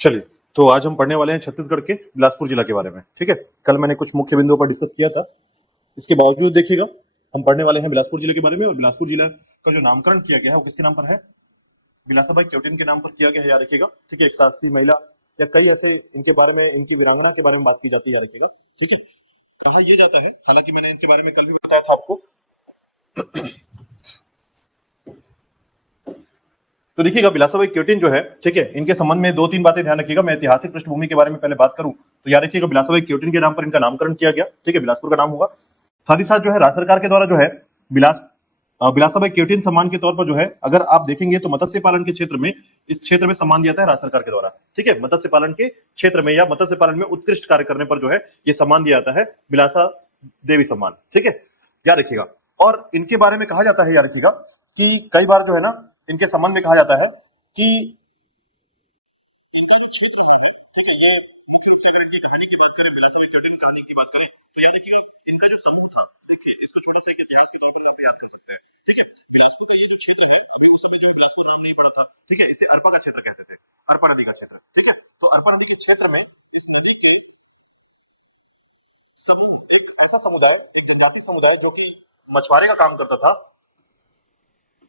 चलिए, तो आज हम पढ़ने वाले हैं छत्तीसगढ़ के बिलासपुर जिला के बारे में। ठीक है, कल मैंने कुछ मुख्य बिंदुओं पर डिस्कस किया था, इसके बावजूद देखिएगा हम पढ़ने वाले हैं बिलासपुर जिले के बारे में। और बिलासपुर जिला का जो नामकरण किया गया है वो किसके नाम पर है? बिलासाबाई क्योटिन के नाम पर किया गया है, याद रखिएगा। ठीक है, एक साहसी महिला या कई ऐसे इनके बारे में, इनकी वीरांगना के बारे में बात की जाती है, याद रखिएगा। ठीक है, कहा यह जाता है, हालांकि मैंने इनके बारे में कल भी बताया था आपको। तो देखिएगा बिलासाबाई क्योटिन जो है, ठीक है, इनके संबंध में दो तीन बातें ध्यान रखिएगा। मैं ऐतिहासिक पृष्ठभूमि के बारे में पहले बात करूं तो याद रखिएगा बिलासाबाई क्योटिन के नाम पर इनका नामकरण किया गया। ठीक है, बिलासपुर का नाम होगा। साथ ही साथ जो है राज्य सरकार के द्वारा जो है बिलासाबाई क्योटिन सम्मान के तौर पर जो है, अगर आप देखेंगे तो मत्स्य पालन के क्षेत्र में, इस क्षेत्र में सम्मान दिया जाता है राज्य सरकार के द्वारा। ठीक है, मत्स्य पालन के क्षेत्र में या मत्स्य पालन में उत्कृष्ट कार्य करने पर जो है ये सम्मान दिया जाता है, बिलासा देवी सम्मान। ठीक है, याद रखिएगा। और इनके बारे में कहा जाता है, याद रखिएगा, कि कई बार जो है ना इनके संबंध में कहा जाता है कि ठीक है, इसे अरपा का क्षेत्र कहते थे, अरपा नदी का क्षेत्र। ठीक है, तो अरपा नदी के क्षेत्र में इस नदी के एक ऐसा समुदाय, एक जनजाति समुदाय जो कि मछुआरे का काम करता था,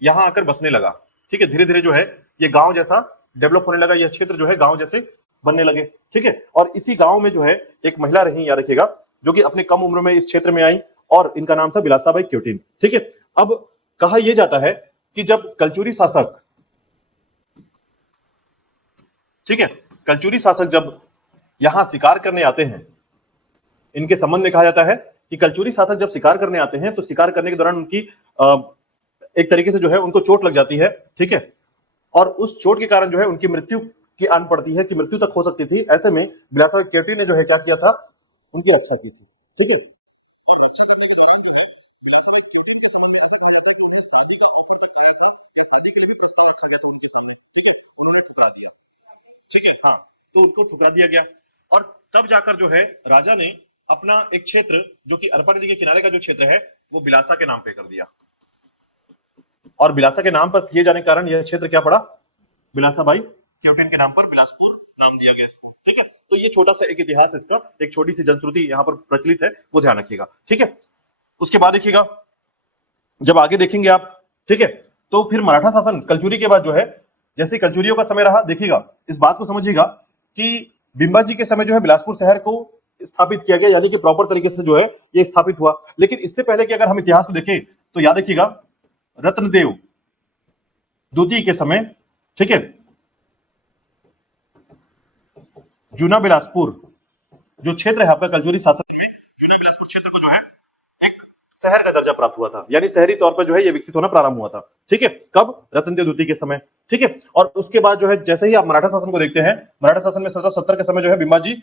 यहाँ आकर बसने लगा। ठीक है, धीरे धीरे जो है ये गांव जैसा डेवलप होने लगा, यह क्षेत्र जो है गांव जैसे बनने लगे। ठीक है, और इसी गांव में जो है एक महिला रही, याद रखिएगा, जो कि अपने कम उम्र में इस क्षेत्र में आई और इनका नाम था बिलासाबाई क्योटिन। ठीक है, अब कहा यह जाता है कि जब कलचुरी शासक, ठीक है, कलचुरी शासक जब यहां शिकार करने आते हैं, इनके संबंध में कहा जाता है कि कलचुरी शासक जब शिकार करने आते हैं तो शिकार करने के दौरान उनकी एक तरीके से जो है उनको चोट लग जाती है। ठीक है, और उस चोट के कारण जो है उनकी मृत्यु की आन पड़ती है, कि मृत्यु तक हो सकती थी। ऐसे में बिलासाबाई क्योटिन ने जो है क्या किया था, उनकी रक्षा की थी। ठीक है, ठीक है, हाँ, तो उनको ठुकरा दिया गया। और तब जाकर जो है राजा ने अपना एक क्षेत्र, जो कि अरपा नदी के किनारे का जो क्षेत्र है, वो बिलासा के नाम पे कर दिया। और बिलासा के नाम पर किए जाने के कारण यह क्षेत्र क्या पड़ा? बिलासाबाई क्योटिन के नाम पर बिलासपुर नाम दिया गया इसको। ठीक है, तो ये छोटा सा एक इतिहास, इसका एक छोटी सी जनश्रुति यहाँ पर प्रचलित है, वो ध्यान रखिएगा। ठीक है, उसके बाद देखिएगा जब आगे देखेंगे आप, ठीक है, तो फिर मराठा शासन कलचुरी के बाद जो है, जैसे कलचुरियों का समय रहा, देखिएगा इस बात को समझिएगा कि बिंबा जी के समय जो है बिलासपुर शहर को स्थापित किया गया, यानी कि प्रॉपर तरीके से जो है ये स्थापित हुआ। लेकिन इससे पहले कि अगर हम इतिहास को देखें तो याद रखिएगा रत्नदेव द्वितीय के समय, ठीक है, जूना बिलासपुर जो क्षेत्र है आपका कलचुरी शासन में, जूना बिलासपुर क्षेत्र को जो है एक शहर का दर्जा प्राप्त हुआ था, यानी शहरी तौर पर जो है ये विकसित होना प्रारंभ हुआ था। ठीक है, कब? रत्नदेव द्वितीय के समय। ठीक है, और उसके बाद जो है जैसे ही आप मराठा शासन को देखते हैं, मराठा शासन में 1770 के समय जो है बिंबाजी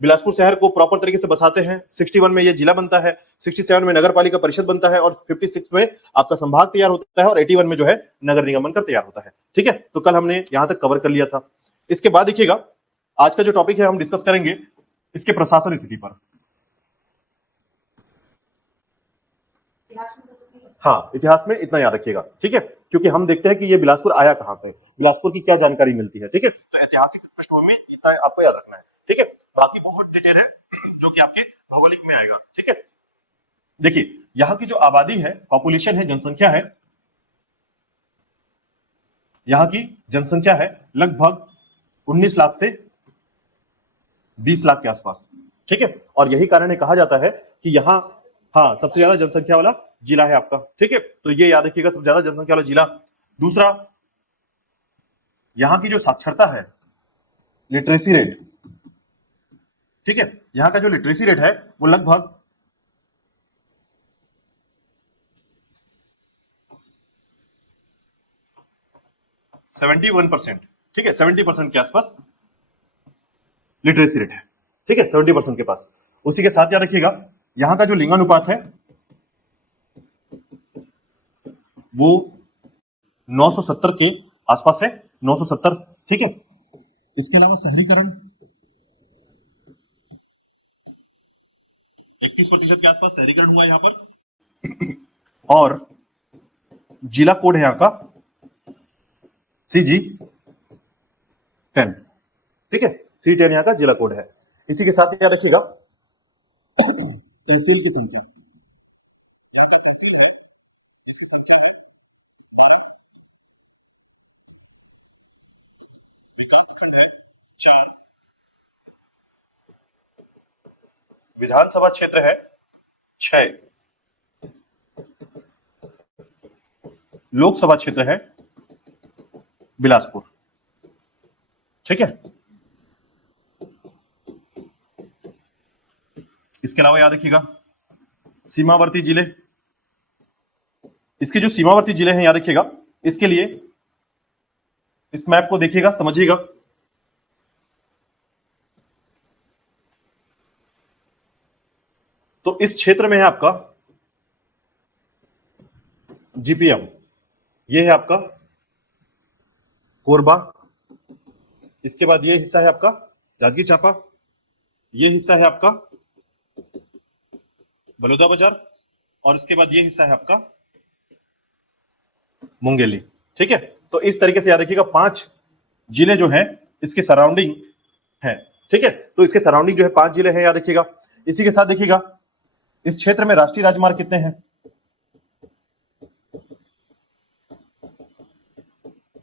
बिलासपुर शहर को प्रॉपर तरीके से बसाते हैं। 61 में ये जिला बनता है, 67 में नगर पालिका परिषद बनता है, और 56 में आपका संभाग तैयार होता है, और 81 में जो है नगर निगम बनकर तैयार होता है। ठीक है, तो कल हमने यहां तक कवर कर लिया था। इसके बाद देखिएगा आज का जो टॉपिक है हम डिस्कस करेंगे इसके प्रशासन स्थिति पर। हाँ, इतिहास में इतना याद रखिएगा। ठीक है, क्योंकि हम देखते हैं कि ये बिलासपुर आया कहां से, बिलासपुर की क्या जानकारी मिलती है। ठीक है, तो ऐतिहासिक पृष्ठभूमि में इतना आपको याद रखना है। ठीक है, बाकी बहुत डिटेल है जो कि आपके भौगोलिक में आएगा। ठीक है, देखिए यहाँ की जो आबादी है, पॉपुलेशन है, जनसंख्या है, यहाँ की जनसंख्या है लगभग 19 लाख से 20 लाख के आसपास। ठीक है, और यही कारण है, कहा जाता है कि यहाँ, हाँ, सबसे ज्यादा जनसंख्या वाला जिला है आपका। ठीक है, तो ये याद रखिएगा, सबसे ज्यादा जनसंख्या वाला जिला। दूसरा, यहाँ की जो साक्षरता है, लिटरेसी रेट, ठीक है, यहाँ का जो लिटरेसी रेट है वो लगभग 71%। ठीक है, 70% के आसपास लिटरेसी रेट है। ठीक है, 70% के पास। उसी के साथ याद रखिएगा यहां का जो लिंगानुपात है वो 970 के आसपास है, 970। ठीक है, इसके अलावा शहरीकरण 31% के आसपास शहरीकरण हुआ यहां पर, और जिला कोड है यहां का CG10। ठीक है, C10 यहाँ का जिला कोड है। इसी के साथ क्या रखिएगा, तहसील की संख्या, यहाँ का तहसील है, इसकी संख्या है 12, विकास खंड है 4, विधानसभा क्षेत्र है 6, लोकसभा क्षेत्र है बिलासपुर। ठीक है, इसके अलावा याद रखिएगा सीमावर्ती जिले, इसके जो सीमावर्ती जिले हैं याद रखिएगा, इसके लिए इस मैप को देखिएगा, समझिएगा। तो इस क्षेत्र में है आपका GPM, ये है आपका कोरबा, इसके बाद ये हिस्सा है आपका जांजगीर चांपा, ये हिस्सा है आपका बलौदा बाजार, और इसके बाद ये हिस्सा है आपका मुंगेली। ठीक है, तो इस तरीके से याद रखिएगा 5 जिले जो हैं इसके सराउंडिंग हैं। ठीक है, तो इसके सराउंडिंग जो है 5 जिले हैं, याद रखिएगा। इसी के साथ देखिएगा इस क्षेत्र में राष्ट्रीय राजमार्ग कितने हैं,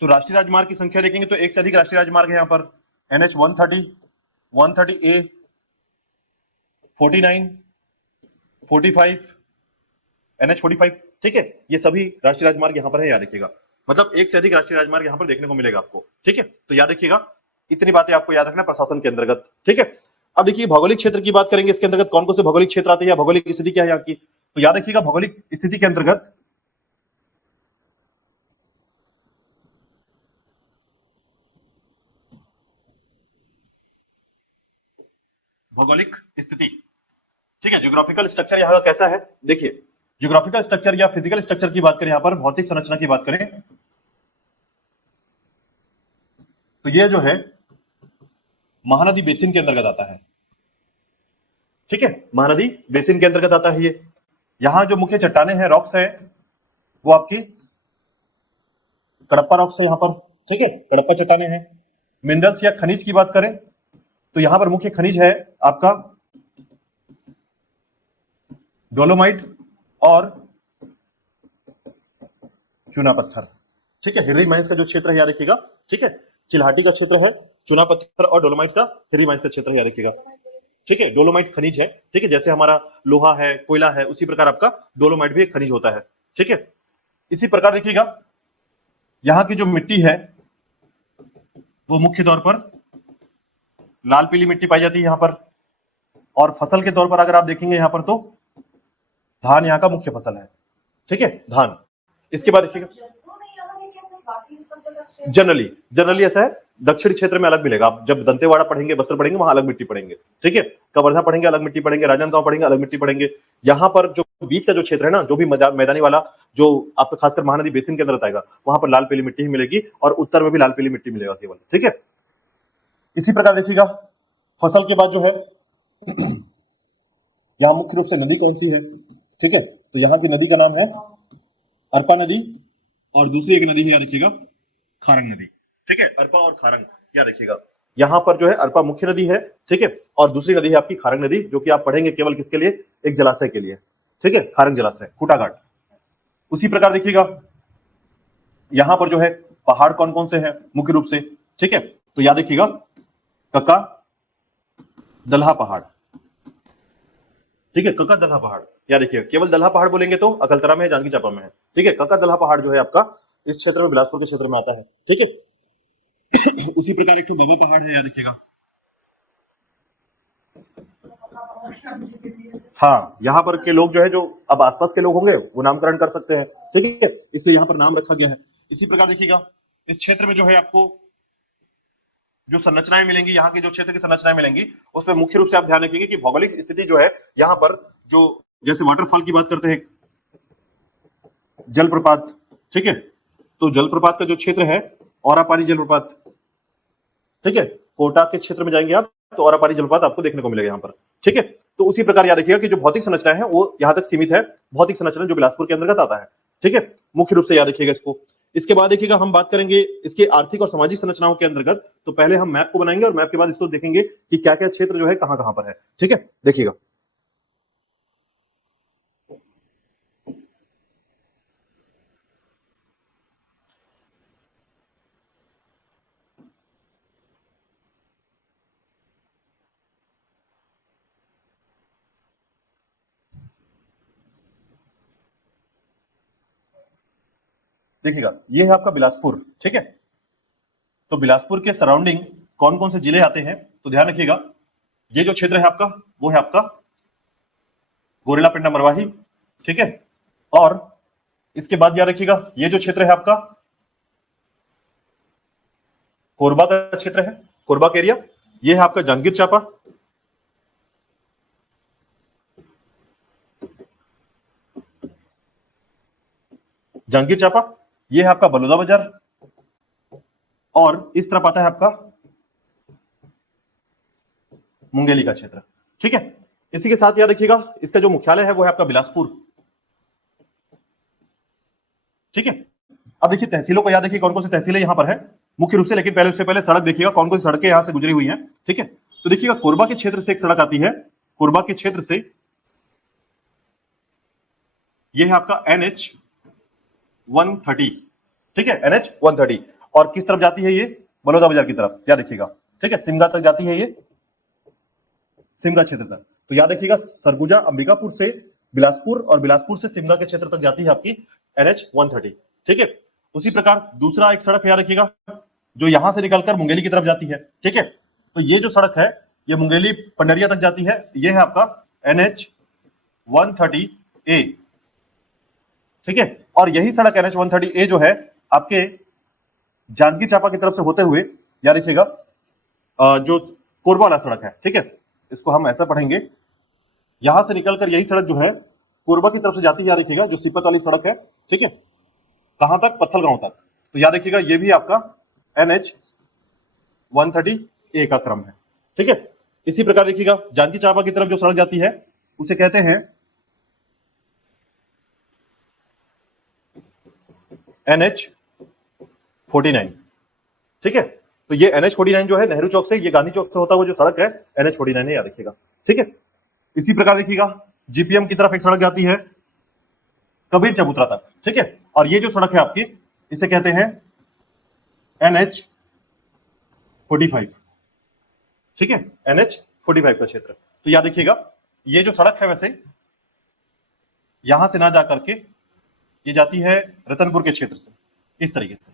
तो राष्ट्रीय राजमार्ग की संख्या देखेंगे तो एक से अधिक राष्ट्रीय राजमार्ग है यहाँ पर। NH 130, 130A, 49, 45, NH 45। ठीक है, ये सभी राष्ट्रीय राजमार्ग यहाँ पर है, याद रखिएगा। मतलब एक से अधिक राष्ट्रीय राजमार्ग यहाँ पर देखने को मिलेगा आपको। ठीक है, तो याद रखिएगा, इतनी बातें आपको याद रखना प्रशासन के अंतर्गत। ठीक है, अब देखिए भौगोलिक क्षेत्र की बात करेंगे, इसके अंतर्गत कौन कौन से भौगोलिक क्षेत्र आते हैं, भौगोलिक स्थिति क्या है यहाँ की, तो याद रखिएगा भौगोलिक स्थिति के अंतर्गत भौगोलिक स्थिति, ठीक है, ज्योग्राफिकल स्ट्रक्चर यहाँ का कैसा है। देखिए ज्योग्राफिकल स्ट्रक्चर या फिजिकल स्ट्रक्चर की बात करें, यहाँ पर भौतिक संरचना की बात करें तो ये जो है महानदी बेसिन के अंतर्गत आता है। ठीक है, महानदी बेसिन के अंतर्गत आता है ये। यहां जो मुख्य चट्टाने हैं, रॉक्स है, वो आपकी कडप्पा रॉक्स है यहाँ पर। ठीक है, कडप्पा चट्टाने हैं। मिनरल्स या खनिज की बात करें तो यहां पर मुख्य खनिज है आपका डोलोमाइट और चूना पत्थर। ठीक है, हिर्री माइंस का जो क्षेत्र है याद रखिएगा। ठीक है, चिल्हाटी का क्षेत्र है, चूना पत्थर और डोलोमाइट का हिर्री माइंस का क्षेत्र है, याद रखिएगा। ठीक है, डोलोमाइट खनिज है। ठीक है, जैसे हमारा लोहा है, कोयला है, उसी प्रकार आपका डोलोमाइट भी एक खनिज होता है। ठीक है, इसी प्रकार देखिएगा यहां की जो मिट्टी है वो मुख्य तौर पर लाल पीली मिट्टी पाई जाती है यहाँ पर। और फसल के तौर पर अगर आप देखेंगे यहाँ पर तो धान यहाँ का मुख्य फसल है। ठीक है, धान। इसके बाद देखिएगा जनरली ऐसा है, दक्षिण क्षेत्र में अलग मिलेगा। आप जब दंतेवाड़ा पढ़ेंगे, बस्तर पढ़ेंगे, वहां अलग मिट्टी पढ़ेंगे। ठीक है, कवर्धा पढ़ेंगे अलग मिट्टी पढ़ेंगे, राजनांदगांव पढ़ेंगे अलग मिट्टी पढ़ेंगे। यहाँ पर जो बीच का जो क्षेत्र है ना, जो भी मैदानी वाला, जो आपका खासकर महानदी बेसिन के अंदर आएगा, वहां पर लाल पीली मिट्टी ही मिलेगी, और उत्तर में भी लाल पीली मिट्टी मिलेगा केवल। ठीक है, इसी प्रकार देखिएगा फसल के बाद जो है यहाँ मुख्य रूप से नदी कौन सी है। ठीक है, तो यहाँ की नदी का नाम है अरपा नदी, और दूसरी एक नदी है याद रखिएगा खारंग नदी। ठीक है, अरपा और खारंग याद रखिएगा। यहाँ पर जो है अरपा मुख्य नदी है। ठीक है, और दूसरी नदी है आपकी खारंग नदी, जो कि आप पढ़ेंगे केवल किसके लिए, एक जलाशय के लिए। ठीक है, खारंग जलाशय, खूटाघाट। उसी प्रकार देखिएगा यहां पर जो है पहाड़ कौन कौन से हैं मुख्य रूप से। ठीक है, तो याद रखिएगा कक्का दलहा पहाड़। ठीक है, कक्का दलहा पहाड़ याद रखिएगा। केवल दलहा पहाड़ बोलेंगे तो अकलतरा में है, जांजगीर चांपा में है। ठीक है, कक्का दलहा पहाड़ जो है आपका इस क्षेत्र में, बिलासपुर के क्षेत्र में आता है। ठीक है, उसी प्रकार एक तो बाबा पहाड़ है, याद रखिएगा। हाँ, यहाँ पर के लोग जो है, जो अब आसपास के लोग होंगे वो नामकरण कर सकते हैं। ठीक है, इसलिए यहाँ पर नाम रखा गया है। इसी प्रकार देखिएगा इस क्षेत्र में जो है आपको जो संरचनाएं मिलेंगी, यहाँ की जो क्षेत्र की संरचनाएं मिलेंगी, उसमें मुख्य रूप से आप ध्यान रखिएगा कि भौगोलिक स्थिति जो है यहाँ पर, जो जैसे वाटरफॉल की बात करते हैं, जलप्रपात। ठीक है, तो जलप्रपात का जो क्षेत्र है औरापानी जलप्रपात। ठीक है, कोटा के क्षेत्र में जाएंगे आप तो औरापानी जलप्रपात आपको देखने को मिलेगा यहाँ पर। ठीक है, तो उसी प्रकार याद रखिएगा कि जो भौतिक संरचना है वो यहाँ तक सीमित है, भौतिक संरचना जो बिलासपुर के अंतर्गत आता है। ठीक है, मुख्य रूप से याद रखिएगा इसको। इसके बाद देखिएगा हम बात करेंगे इसके आर्थिक और सामाजिक संरचनाओं के अंतर्गत। तो पहले हम मैप को बनाएंगे और मैप के बाद इसको देखेंगे कि क्या क्या क्षेत्र जो है कहां कहां पर है। ठीक है, देखिएगा देखिएगा ये है आपका बिलासपुर। ठीक है, तो बिलासपुर के सराउंडिंग कौन कौन से जिले आते हैं, तो ध्यान रखिएगा ये जो क्षेत्र है आपका वो है आपका गोरेला पिंडा मरवाही। ठीक है, और इसके बाद याद रखिएगा ये जो क्षेत्र है आपका कोरबा का क्षेत्र है, कोरबा का एरिया। ये है आपका जांजगीर चांपा, जांजगीर चांपा। ये है आपका बलौदा बाजार, और इस तरफ आता है आपका मुंगेली का क्षेत्र। ठीक है, इसी के साथ याद रखिएगा इसका जो मुख्यालय है वो है आपका बिलासपुर। ठीक है, अब देखिए तहसीलों को याद रखिए कौन कौन सी तहसीलें यहां पर है मुख्य रूप से, लेकिन पहले उससे पहले सड़क देखिएगा कौन कौन सी सड़कें यहां से गुजरी हुई हैं। ठीक है, तो देखिएगा कोरबा के क्षेत्र से एक सड़क आती है, कोरबा के क्षेत्र से ये है आपका NH 130। ठीक है, NH 130, और किस तरफ जाती है ये, बलौदा बाजार की तरफ, याद रखिएगा। ठीक है, सिमगा तक जाती है ये, सिमगा क्षेत्र तक। तो याद रखिएगा सरगुजा अंबिकापुर से बिलासपुर और बिलासपुर से सिमगा के क्षेत्र तक जाती है आपकी NH 130। ठीक है, उसी प्रकार दूसरा एक सड़क याद रखिएगा जो यहां से निकलकर मुंगेली की तरफ जाती है। ठीक है, तो ये जो सड़क है ये मुंगेली पंडरिया तक जाती है, ये है आपका NH 130A। ठीक है, और यही सड़क NH 130A जो है आपके जांजगीर चांपा की तरफ से होते हुए याद रखिएगा जो कोरबा वाला सड़क है। ठीक है, इसको हम ऐसा पढ़ेंगे, यहां से निकलकर यही सड़क जो है कोरबा की तरफ से जाती है, याद रखिएगा जो सिपत वाली सड़क है। ठीक है, कहां तक, पत्थल गांव तक। तो याद रखिएगा ये भी आपका NH 130A का क्रम है। ठीक है, इसी प्रकार देखिएगा जांजगीर चांपा की तरफ जो सड़क जाती है उसे कहते हैं NH 49। ठीक है, तो ये NH 49 जो है नेहरू चौक से, ये गांधी चौक से होता हुआ जो सड़क है NH 49 है, याद रखिएगा। ठीक है, इसी प्रकार देखिएगा GPM की तरफ एक सड़क जाती है कबीर चबूतरा तक। ठीक है, और ये जो सड़क है आपकी इसे कहते हैं NH 45। ठीक है, NH 45 का क्षेत्र। तो याद रखिएगा ये जो सड़क है वैसे यहां से ना जाकर के ये जाती है रतनपुर के क्षेत्र से, इस तरीके से।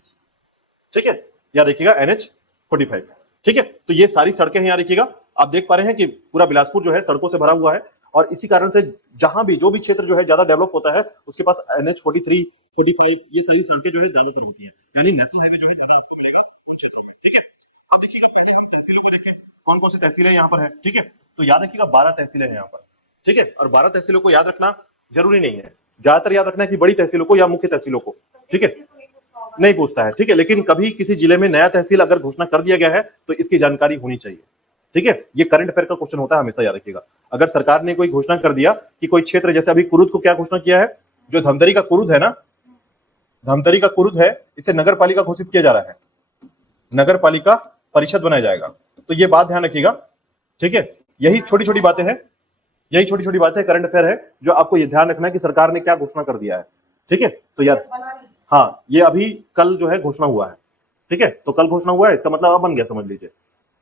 ठीक है, याद रखिएगा NH 45। ठीक है, तो ये सारी सड़कें हैं, याद रखिएगा। आप देख पा रहे हैं कि पूरा बिलासपुर जो है सड़कों से भरा हुआ है, और इसी कारण से जहां भी जो भी क्षेत्र जो है ज्यादा डेवलप होता है उसके पास NH 43, 45 ये सारी सड़कें जो है ज्यादातर होती है, यानी नेशनल हाईवे जो है ज्यादा आपको मिलेगा उन क्षेत्रों में। ठीक है, अब देखिएगा पहले हम तहसीलों को देखें कौन कौन सी तहसीलें यहाँ पर है। ठीक है, तो याद रखिएगा 12 तहसीलें हैं यहाँ पर। ठीक है, और 12 तहसीलों को याद रखना जरूरी नहीं है, ज्यादातर याद रखना है कि बड़ी तहसीलों को या मुख्य तहसीलों को। ठीक है, नहीं पूछता है। ठीक है, लेकिन कभी किसी जिले में नया तहसील अगर घोषणा कर दिया गया है तो इसकी जानकारी होनी चाहिए। ठीक है, ये करंट अफेयर का क्वेश्चन होता है, हमेशा याद रखिएगा। अगर सरकार ने कोई घोषणा कर दिया कि कोई क्षेत्र, जैसे अभी कुरुद को क्या घोषणा किया है, जो धमतरी का कुरुद है ना, धमतरी का कुरुद है, इसे नगर पालिका घोषित किया जा रहा है, नगर पालिका परिषद बनाया जाएगा। तो ये बात ध्यान रखिएगा। ठीक है, यही छोटी छोटी बातें हैं, यही छोटी छोटी बातें करंट अफेयर है जो आपको ये ध्यान रखना है कि सरकार ने क्या घोषणा कर दिया है। ठीक है, तो यार हाँ, ये अभी कल जो है घोषणा हुआ है। ठीक है, तो कल घोषणा हुआ है, इसका मतलब अब बन गया, समझ लीजिए।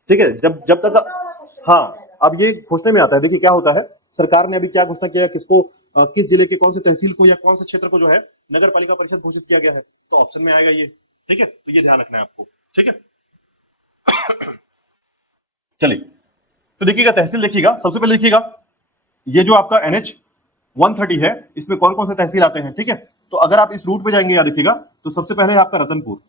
ठीक है, जब तक हाँ, अब ये घोषणा में आता है। देखिए क्या होता है, सरकार ने अभी क्या घोषणा किया, किसको किस जिले के कौन से तहसील को या कौन से क्षेत्र को जो है नगर पालिका परिषद घोषित किया गया है, तो ऑप्शन में आएगा ये। ठीक है, तो ये ध्यान रखना है आपको। ठीक है, चलिए तो देखिएगा तहसील देखिएगा, सबसे पहले देखिएगा ये जो आपका NH 130 है इसमें कौन कौन से तहसील आते हैं। ठीक है, तो अगर आप इस रूट पे जाएंगे याद रखिएगा तो सबसे पहले है आपका रतनपुर,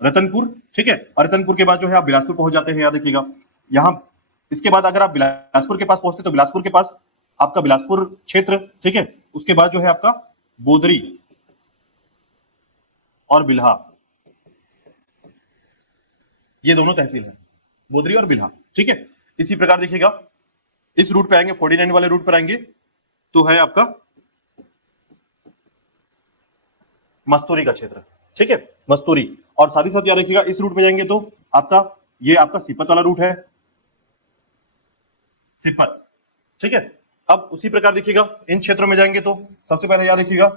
रतनपुर। ठीक है, और रतनपुर के बाद जो है आप बिलासपुर पहुंच जाते हैं, याद रखिएगा। यहां इसके बाद अगर आप बिलासपुर के पास पहुंचते तो बिलासपुर के पास आपका बिलासपुर क्षेत्र। ठीक है, उसके बाद जो है आपका बोदरी और बिल्हा, ये दोनों तहसील है, बोदरी और बिल्हा। ठीक है, इसी प्रकार देखिएगा इस रूट पे आएंगे, 49 वाले रूट पर आएंगे तो है आपका मस्तूरी का क्षेत्र, ठीक है, मस्तूरी। और साथ ही साथ याद रखिएगा इस रूट में जाएंगे तो आपका ये आपका सीपत वाला रूट है, सीपत, ठीक है। अब उसी प्रकार देखिएगा इन क्षेत्रों में जाएंगे तो सबसे पहले याद रखिएगा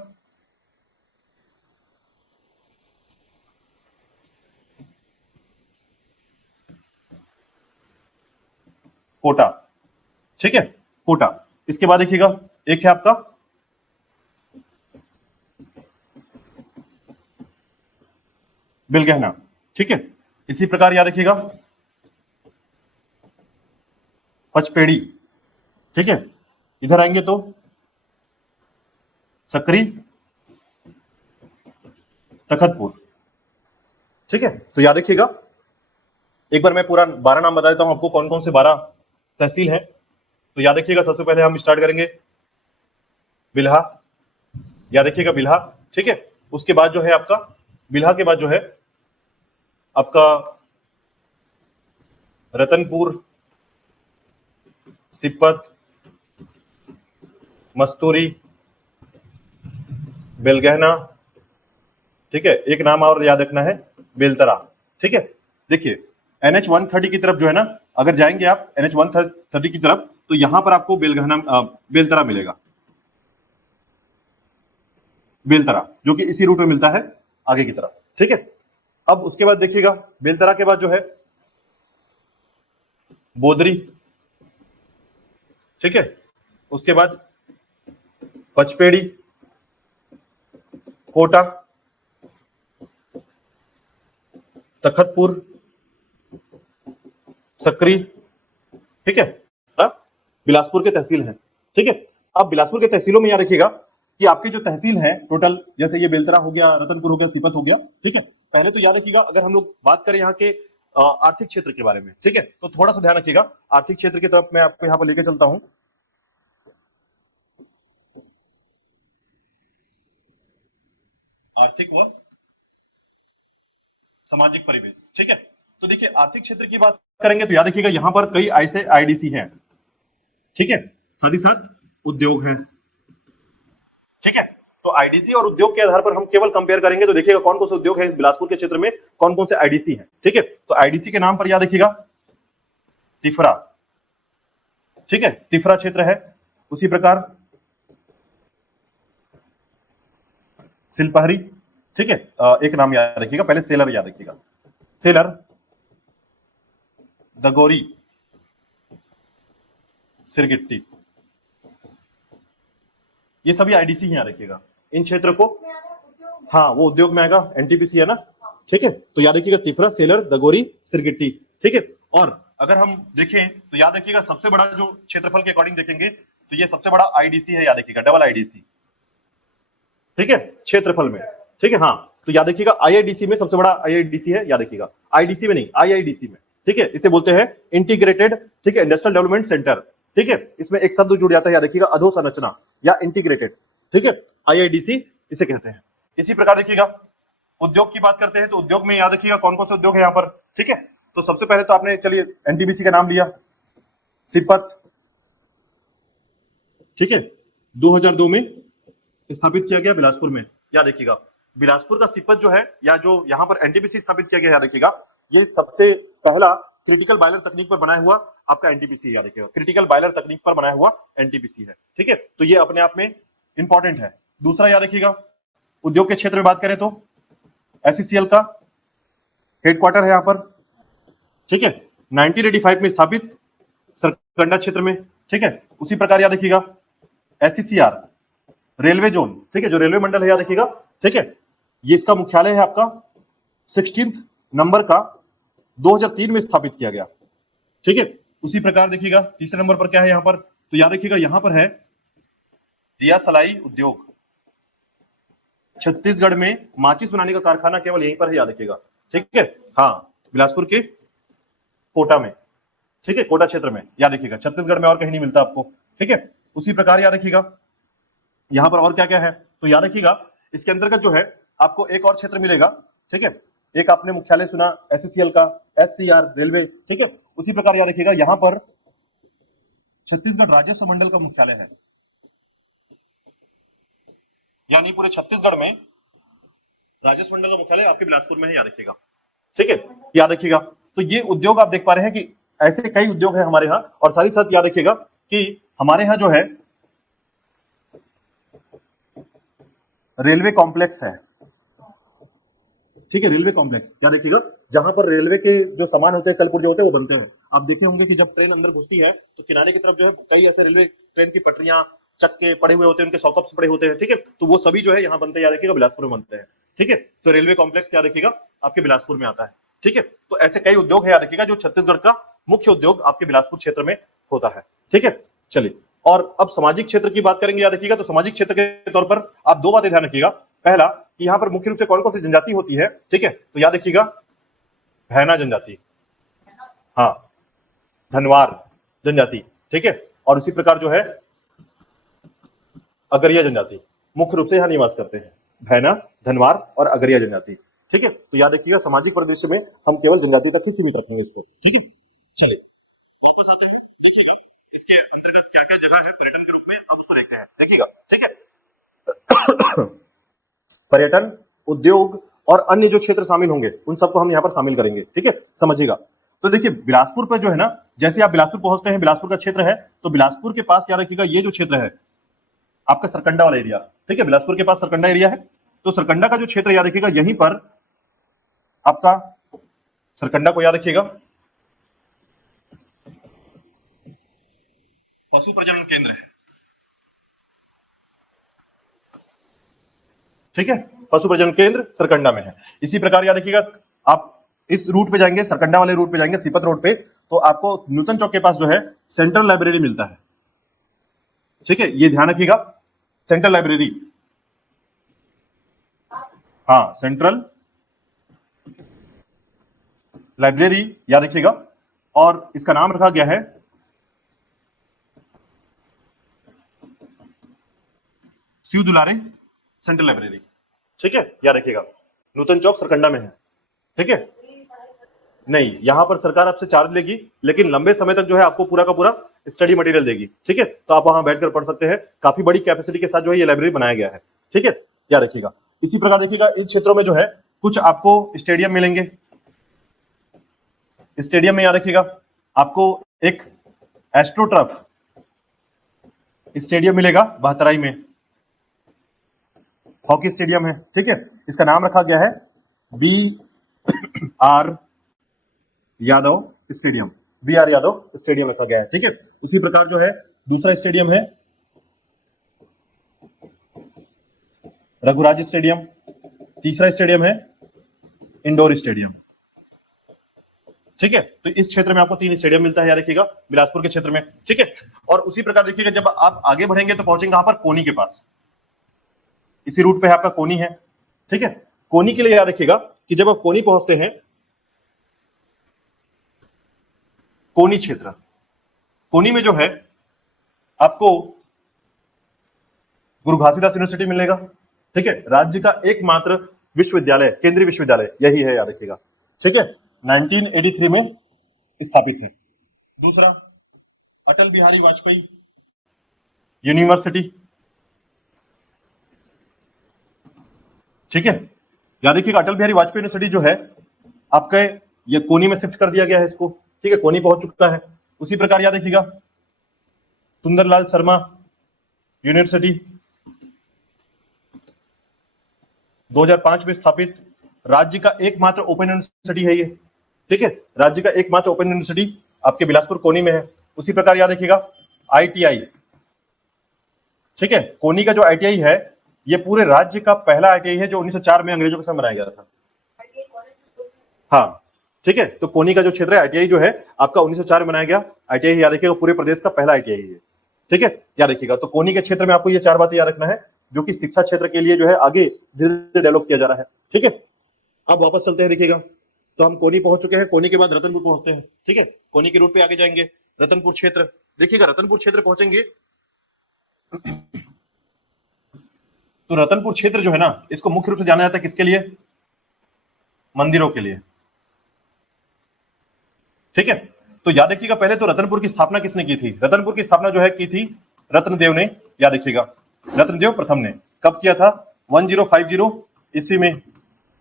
कोटा, ठीक है, कोटा। इसके बाद देखिएगा एक है आपका बिलगहना, ठीक है। इसी प्रकार याद रखिएगा पचपेड़ी, ठीक है। इधर आएंगे तो सकरी, तखतपुर, ठीक है। तो याद रखिएगा एक बार मैं पूरा 12 नाम बता देता हूं आपको, कौन कौन से 12 तहसील है। तो याद रखिएगा सबसे पहले हम स्टार्ट करेंगे बिल्हा, याद रखिएगा बिल्हा, ठीक है। उसके बाद जो है आपका बिल्हा के बाद जो है आपका रतनपुर, सिपत, मस्तूरी, बेलगहना, ठीक है। एक नाम और याद रखना है बेलतरा, ठीक है। देखिए NH 130 की तरफ जो है ना, अगर जाएंगे आप NH 130 की तरफ तो यहां पर आपको बेलगहना बेलतरा मिलेगा, बेलतरा जो कि इसी रूट में मिलता है आगे की तरफ, ठीक है। अब उसके बाद देखिएगा बेलतरा के बाद जो है बोदरी, ठीक है। उसके बाद पचपेड़ी, कोटा, तखतपुर, सकरी, ठीक है। अब बिलासपुर के तहसील हैं, ठीक है। अब बिलासपुर के तहसीलों में याद रखिएगा कि आपके जो तहसील हैं टोटल, जैसे ये बेलतरा हो गया, रतनपुर हो गया, सीपत हो गया, ठीक है। पहले तो याद रखिएगा अगर हम लोग बात करें यहाँ के आर्थिक क्षेत्र के बारे में, ठीक है, तो थोड़ा सा ध्यान रखिएगा आर्थिक क्षेत्र की तरफ मैं आपको यहाँ पर लेके चलता हूं। आर्थिक व सामाजिक परिवेश, ठीक है। तो देखिए आर्थिक क्षेत्र की बात करेंगे तो याद रखिएगा यहां पर कई ऐसे आईडीसी हैं, ठीक है, साथ ही साथ उद्योग हैं, ठीक है। तो आईडीसी और उद्योग के आधार पर हम केवल कंपेयर करेंगे तो देखिएगा कौन कौन से उद्योग है इस बिलासपुर के क्षेत्र में, कौन कौन से आईडीसी हैं, ठीक है। तो आईडीसी के नाम पर याद रखिएगा तिफरा, ठीक है, तिफरा क्षेत्र है। उसी प्रकार सिलपहरी, ठीक है। एक नाम याद रखिएगा, पहले सेलर याद रखिएगा, सेलर, दगोरी, सिरगिट्टी, ये सभी आईडीसी ही याद रखिएगा इन क्षेत्र को। हाँ वो उद्योग में आएगा, एनटीपीसी है ना, ठीक है। तो याद रखिएगा तिफरा, सेलर, दगोरी, सिरगिट्टी, ठीक है। और अगर हम देखें तो याद रखिएगा सबसे बड़ा जो क्षेत्रफल के अकॉर्डिंग देखेंगे तो ये सबसे बड़ा आईडीसी है, याद रखिएगा डबल आईडीसी, ठीक है, क्षेत्रफल में, ठीक है। हाँ तो याद रखिएगा आईआईडीसी में सबसे बड़ा आईआईडीसी है, याद रखिएगा आईडीसी में नहीं आईआईडीसी में, ठीक है। इसे बोलते हैं इंटीग्रेटेड, ठीक है, इंडस्ट्रियल डेवलपमेंट सेंटर, ठीक है। इसमें एक शब्द जुड़ जाता है, याद रखिएगा अधोसंरचना या इंटीग्रेटेड, ठीक है, आईआईडीसी इसे कहते हैं। इसी प्रकार देखिएगा उद्योग की बात करते हैं तो उद्योग में याद रखिएगा कौन कौन से उद्योग है यहाँ पर, ठीक है। तो सबसे पहले तो आपने चलिए एनटीपीसी का नाम लिया, सिपत, ठीक है, 2002 में स्थापित किया गया बिलासपुर में, याद रखिएगा बिलासपुर का सिपत जो है या जो यहाँ पर एनटीपीसी स्थापित किया गया, याद रखिएगा ये सबसे पहला क्रिटिकल बायलर तकनीक पर बनाया हुआ आपका एनटीपीसी, याद रखिएगा क्रिटिकल बायलर तकनीक पर बनाया हुआ एनटीपीसी है, ठीक है। तो ये अपने आप में इंपॉर्टेंट है। दूसरा याद रखिएगा उद्योग के क्षेत्र में बात करें तो एससीसीएल का हेडक्वार्टर है यहाँ पर, ठीक है, 1985 में स्थापित सरकंडा क्षेत्र में, ठीक है। उसी प्रकार याद रखिएगा एससीसीआर रेलवे जोन, ठीक है, जो रेलवे मंडल है याद रखिएगा, ठीक है, ये इसका मुख्यालय है आपका 16 नंबर का 2003 में स्थापित किया गया, ठीक है। उसी प्रकार देखिएगा तीसरे नंबर पर क्या है यहाँ पर, तो याद रखिएगा यहाँ पर है दिया सलाई उद्योग, छत्तीसगढ़ में माचिस बनाने का कारखाना केवल यहीं पर है, याद रखिएगा, ठीक है। हाँ बिलासपुर के कोटा में, ठीक है, कोटा क्षेत्र में, याद रखिएगा छत्तीसगढ़ में और कहीं नहीं मिलता आपको, ठीक है। उसी प्रकार याद रखिएगा यहां पर और क्या क्या है, तो याद रखिएगा इसके अंतर्गत जो है आपको एक और क्षेत्र मिलेगा, ठीक है। एक आपने मुख्यालय सुना एससीसीएल का, एससीआर रेलवे, ठीक है। उसी प्रकार याद रखिएगा यहां पर छत्तीसगढ़ राजस्व मंडल का मुख्यालय है, यानी पूरे छत्तीसगढ़ में राजस्व मंडल का मुख्यालय आपके बिलासपुर में है, याद रखिएगा। ठीक है, याद रखिएगा। तो ये उद्योग आप देख पा रहे हैं कि ऐसे कई उद्योग है हमारे यहाँ, और साथ ही साथ याद रखिएगा कि हमारे यहाँ जो है रेलवे कॉम्प्लेक्स है। ठीक है, रेलवे कॉम्प्लेक्स याद रखिएगा, जहां पर रेलवे के जो सामान होते हैं, कलपुर्जे होते हैं, वो बनते हैं। आप देखे होंगे कि जब ट्रेन अंदर घुसती है तो किनारे की तरफ जो है कई ऐसे रेलवे ट्रेन की पटरियां, चक्के पड़े हुए होते हैं, उनके सॉकअप्स पड़े होते हैं। ठीक है, तो वो सभी जो है यहाँ बनते हैं, याद रखिएगा, बिलासपुर में बनते हैं। ठीक है, तो रेलवे कॉम्प्लेक्स याद रखिएगा आपके बिलासपुर में आता है। ठीक है, तो ऐसे कई उद्योग है, याद रखिएगा, जो छत्तीसगढ़ का मुख्य उद्योग आपके बिलासपुर क्षेत्र में होता है। ठीक है, चलिए, और अब सामाजिक क्षेत्र की बात करेंगे, याद रखिएगा। तो सामाजिक क्षेत्र के तौर पर आप दो बातें ध्यान रखिएगा। पहला कि यहाँ पर मुख्य रूप से कौन कौन सी जनजाति होती है। ठीक है, तो याद रखिएगा भैना जनजाति, हाँ, धनवार जनजाति। ठीक है, और उसी प्रकार जो है अगरिया जनजाति मुख्य रूप से यहाँ निवास करते हैं। भैना, धनवार और अगरिया जनजाति। ठीक है, तो याद रखिएगा सामाजिक परिदृश्य में हम केवल जनजाति तक ही सीमित रखेंगे इसको। ठीक है, चलिए वापस आते हैं। देखिएगा इसके अंतर्गत क्या क्या जगह है पर्यटन के रूप में, हम उसको देखते हैं। देखिएगा, ठीक है, पर्यटन, उद्योग और अन्य जो क्षेत्र शामिल होंगे उन सबको हम यहाँ पर शामिल करेंगे। ठीक है, समझिएगा। तो देखिए बिलासपुर पर जो है ना, जैसे आप बिलासपुर पहुंचते हैं, बिलासपुर का क्षेत्र है, तो बिलासपुर के पास याद रखिएगा ये जो क्षेत्र है आपका सरकंडा वाला एरिया। ठीक है, बिलासपुर के पास सरकंडा एरिया है, तो सरकंडा का जो क्षेत्र याद रखिएगा, यहीं पर आपका सरकंडा को याद रखिएगा पशु प्रजनन केंद्र है। ठीक है, पशु प्रजनन केंद्र सरकंडा में है। इसी प्रकार याद रखिएगा, आप इस रूट पे जाएंगे, सरकंडा वाले रूट पे जाएंगे, सीपत रोड पे, तो आपको नूतन चौक के पास जो है सेंट्रल लाइब्रेरी मिलता है। ठीक है, ये ध्यान रखिएगा, सेंट्रल लाइब्रेरी, हाँ, सेंट्रल लाइब्रेरी याद रखिएगा, और इसका नाम रखा गया है शिव दुलारे सेंट्रल लाइब्रेरी। ठीक है, याद रखिएगा, नूतन चौक सरकंडा में है। ठीक है, नहीं, यहां पर सरकार आपसे चार्ज लेगी, लेकिन लंबे समय तक जो है आपको पूरा का पूरा स्टडी मटेरियल देगी। ठीक है, तो आप वहां बैठकर पढ़ सकते हैं। काफी बड़ी कैपेसिटी के साथ जो है ये लाइब्रेरी बनाया गया है। ठीक है, याद रखिएगा। इसी प्रकार देखिएगा, इन क्षेत्रों में जो है कुछ आपको स्टेडियम मिलेंगे। स्टेडियम में याद रखिएगा आपको एक एस्ट्रोटर्फ स्टेडियम मिलेगा बहतराई में, हॉकी स्टेडियम है। ठीक है, इसका नाम रखा गया है BR Yadav stadium, BR Yadav stadium रखा गया है। ठीक है, उसी प्रकार जो है दूसरा स्टेडियम है रघुराज स्टेडियम, तीसरा स्टेडियम है इंडोर स्टेडियम। ठीक है, तो इस क्षेत्र में आपको 3 स्टेडियम मिलता है, याद रखिएगा, बिलासपुर के क्षेत्र में। ठीक है, और उसी प्रकार देखिएगा जब आप आगे बढ़ेंगे तो पहुंचेंगे कहां पर, कोनी के पास। इसी रूट पे आपका कोनी है। ठीक है, कोनी के लिए याद रखिएगा कि जब आप कोनी पहुंचते हैं, कोनी क्षेत्र, कोनी में जो है आपको गुरु घासीदास यूनिवर्सिटी मिलेगा। ठीक है, राज्य का एकमात्र विश्वविद्यालय, केंद्रीय विश्वविद्यालय यही है, याद रखिएगा। ठीक है, 1983 में स्थापित है। दूसरा अटल बिहारी वाजपेयी यूनिवर्सिटी। ठीक है, याद रखिएगा अटल बिहारी वाजपेयी यूनिवर्सिटी जो है आपके ये कोनी में शिफ्ट कर दिया गया है इसको। ठीक है, कोनी पहुंच चुका है। उसी प्रकार याद रखिएगा सुंदरलाल शर्मा यूनिवर्सिटी 2005 में स्थापित, राज्य का एकमात्र ओपन यूनिवर्सिटी है ये। ठीक है, राज्य का एकमात्र ओपन यूनिवर्सिटी आपके बिलासपुर कोनी में है। उसी प्रकार याद रखिएगा ITI। ठीक है, कोनी का जो ITI है ये पूरे राज्य का पहला ITI है जो 1904 में अंग्रेजों के समय बनाया गया था। हाँ, ठीक है, तो कोनी का जो क्षेत्र है ITI जो है आपका 1904 में बनाया गया ITI, याद रखिएगा पूरे प्रदेश का पहला ITI है। ठीक है, याद रखिएगा। तो कोनी के क्षेत्र में आपको ये 4 बातें याद रखना है जो कि शिक्षा क्षेत्र के लिए जो है आगे धीरे धीरे डेवलप किया जा रहा है। ठीक है, अब वापस चलते हैं। देखिएगा, तो हम कोनी पहुंच चुके हैं, कोनी के बाद रतनपुर पहुंचते हैं। ठीक है, कोनी के रूट पे आगे जाएंगे, रतनपुर क्षेत्र। देखिएगा रतनपुर क्षेत्र पहुंचेंगे तो रतनपुर क्षेत्र जो है ना, इसको मुख्य रूप से जाना जाता है किसके लिए, मंदिरों के लिए। ठीक है, तो याद रखिएगा पहले तो रतनपुर की स्थापना किसने की थी, रतनपुर की स्थापना जो है की थी रत्नदेव ने, याद रखिएगा रत्नदेव प्रथम ने। कब किया था, 1050 ईस्वी में।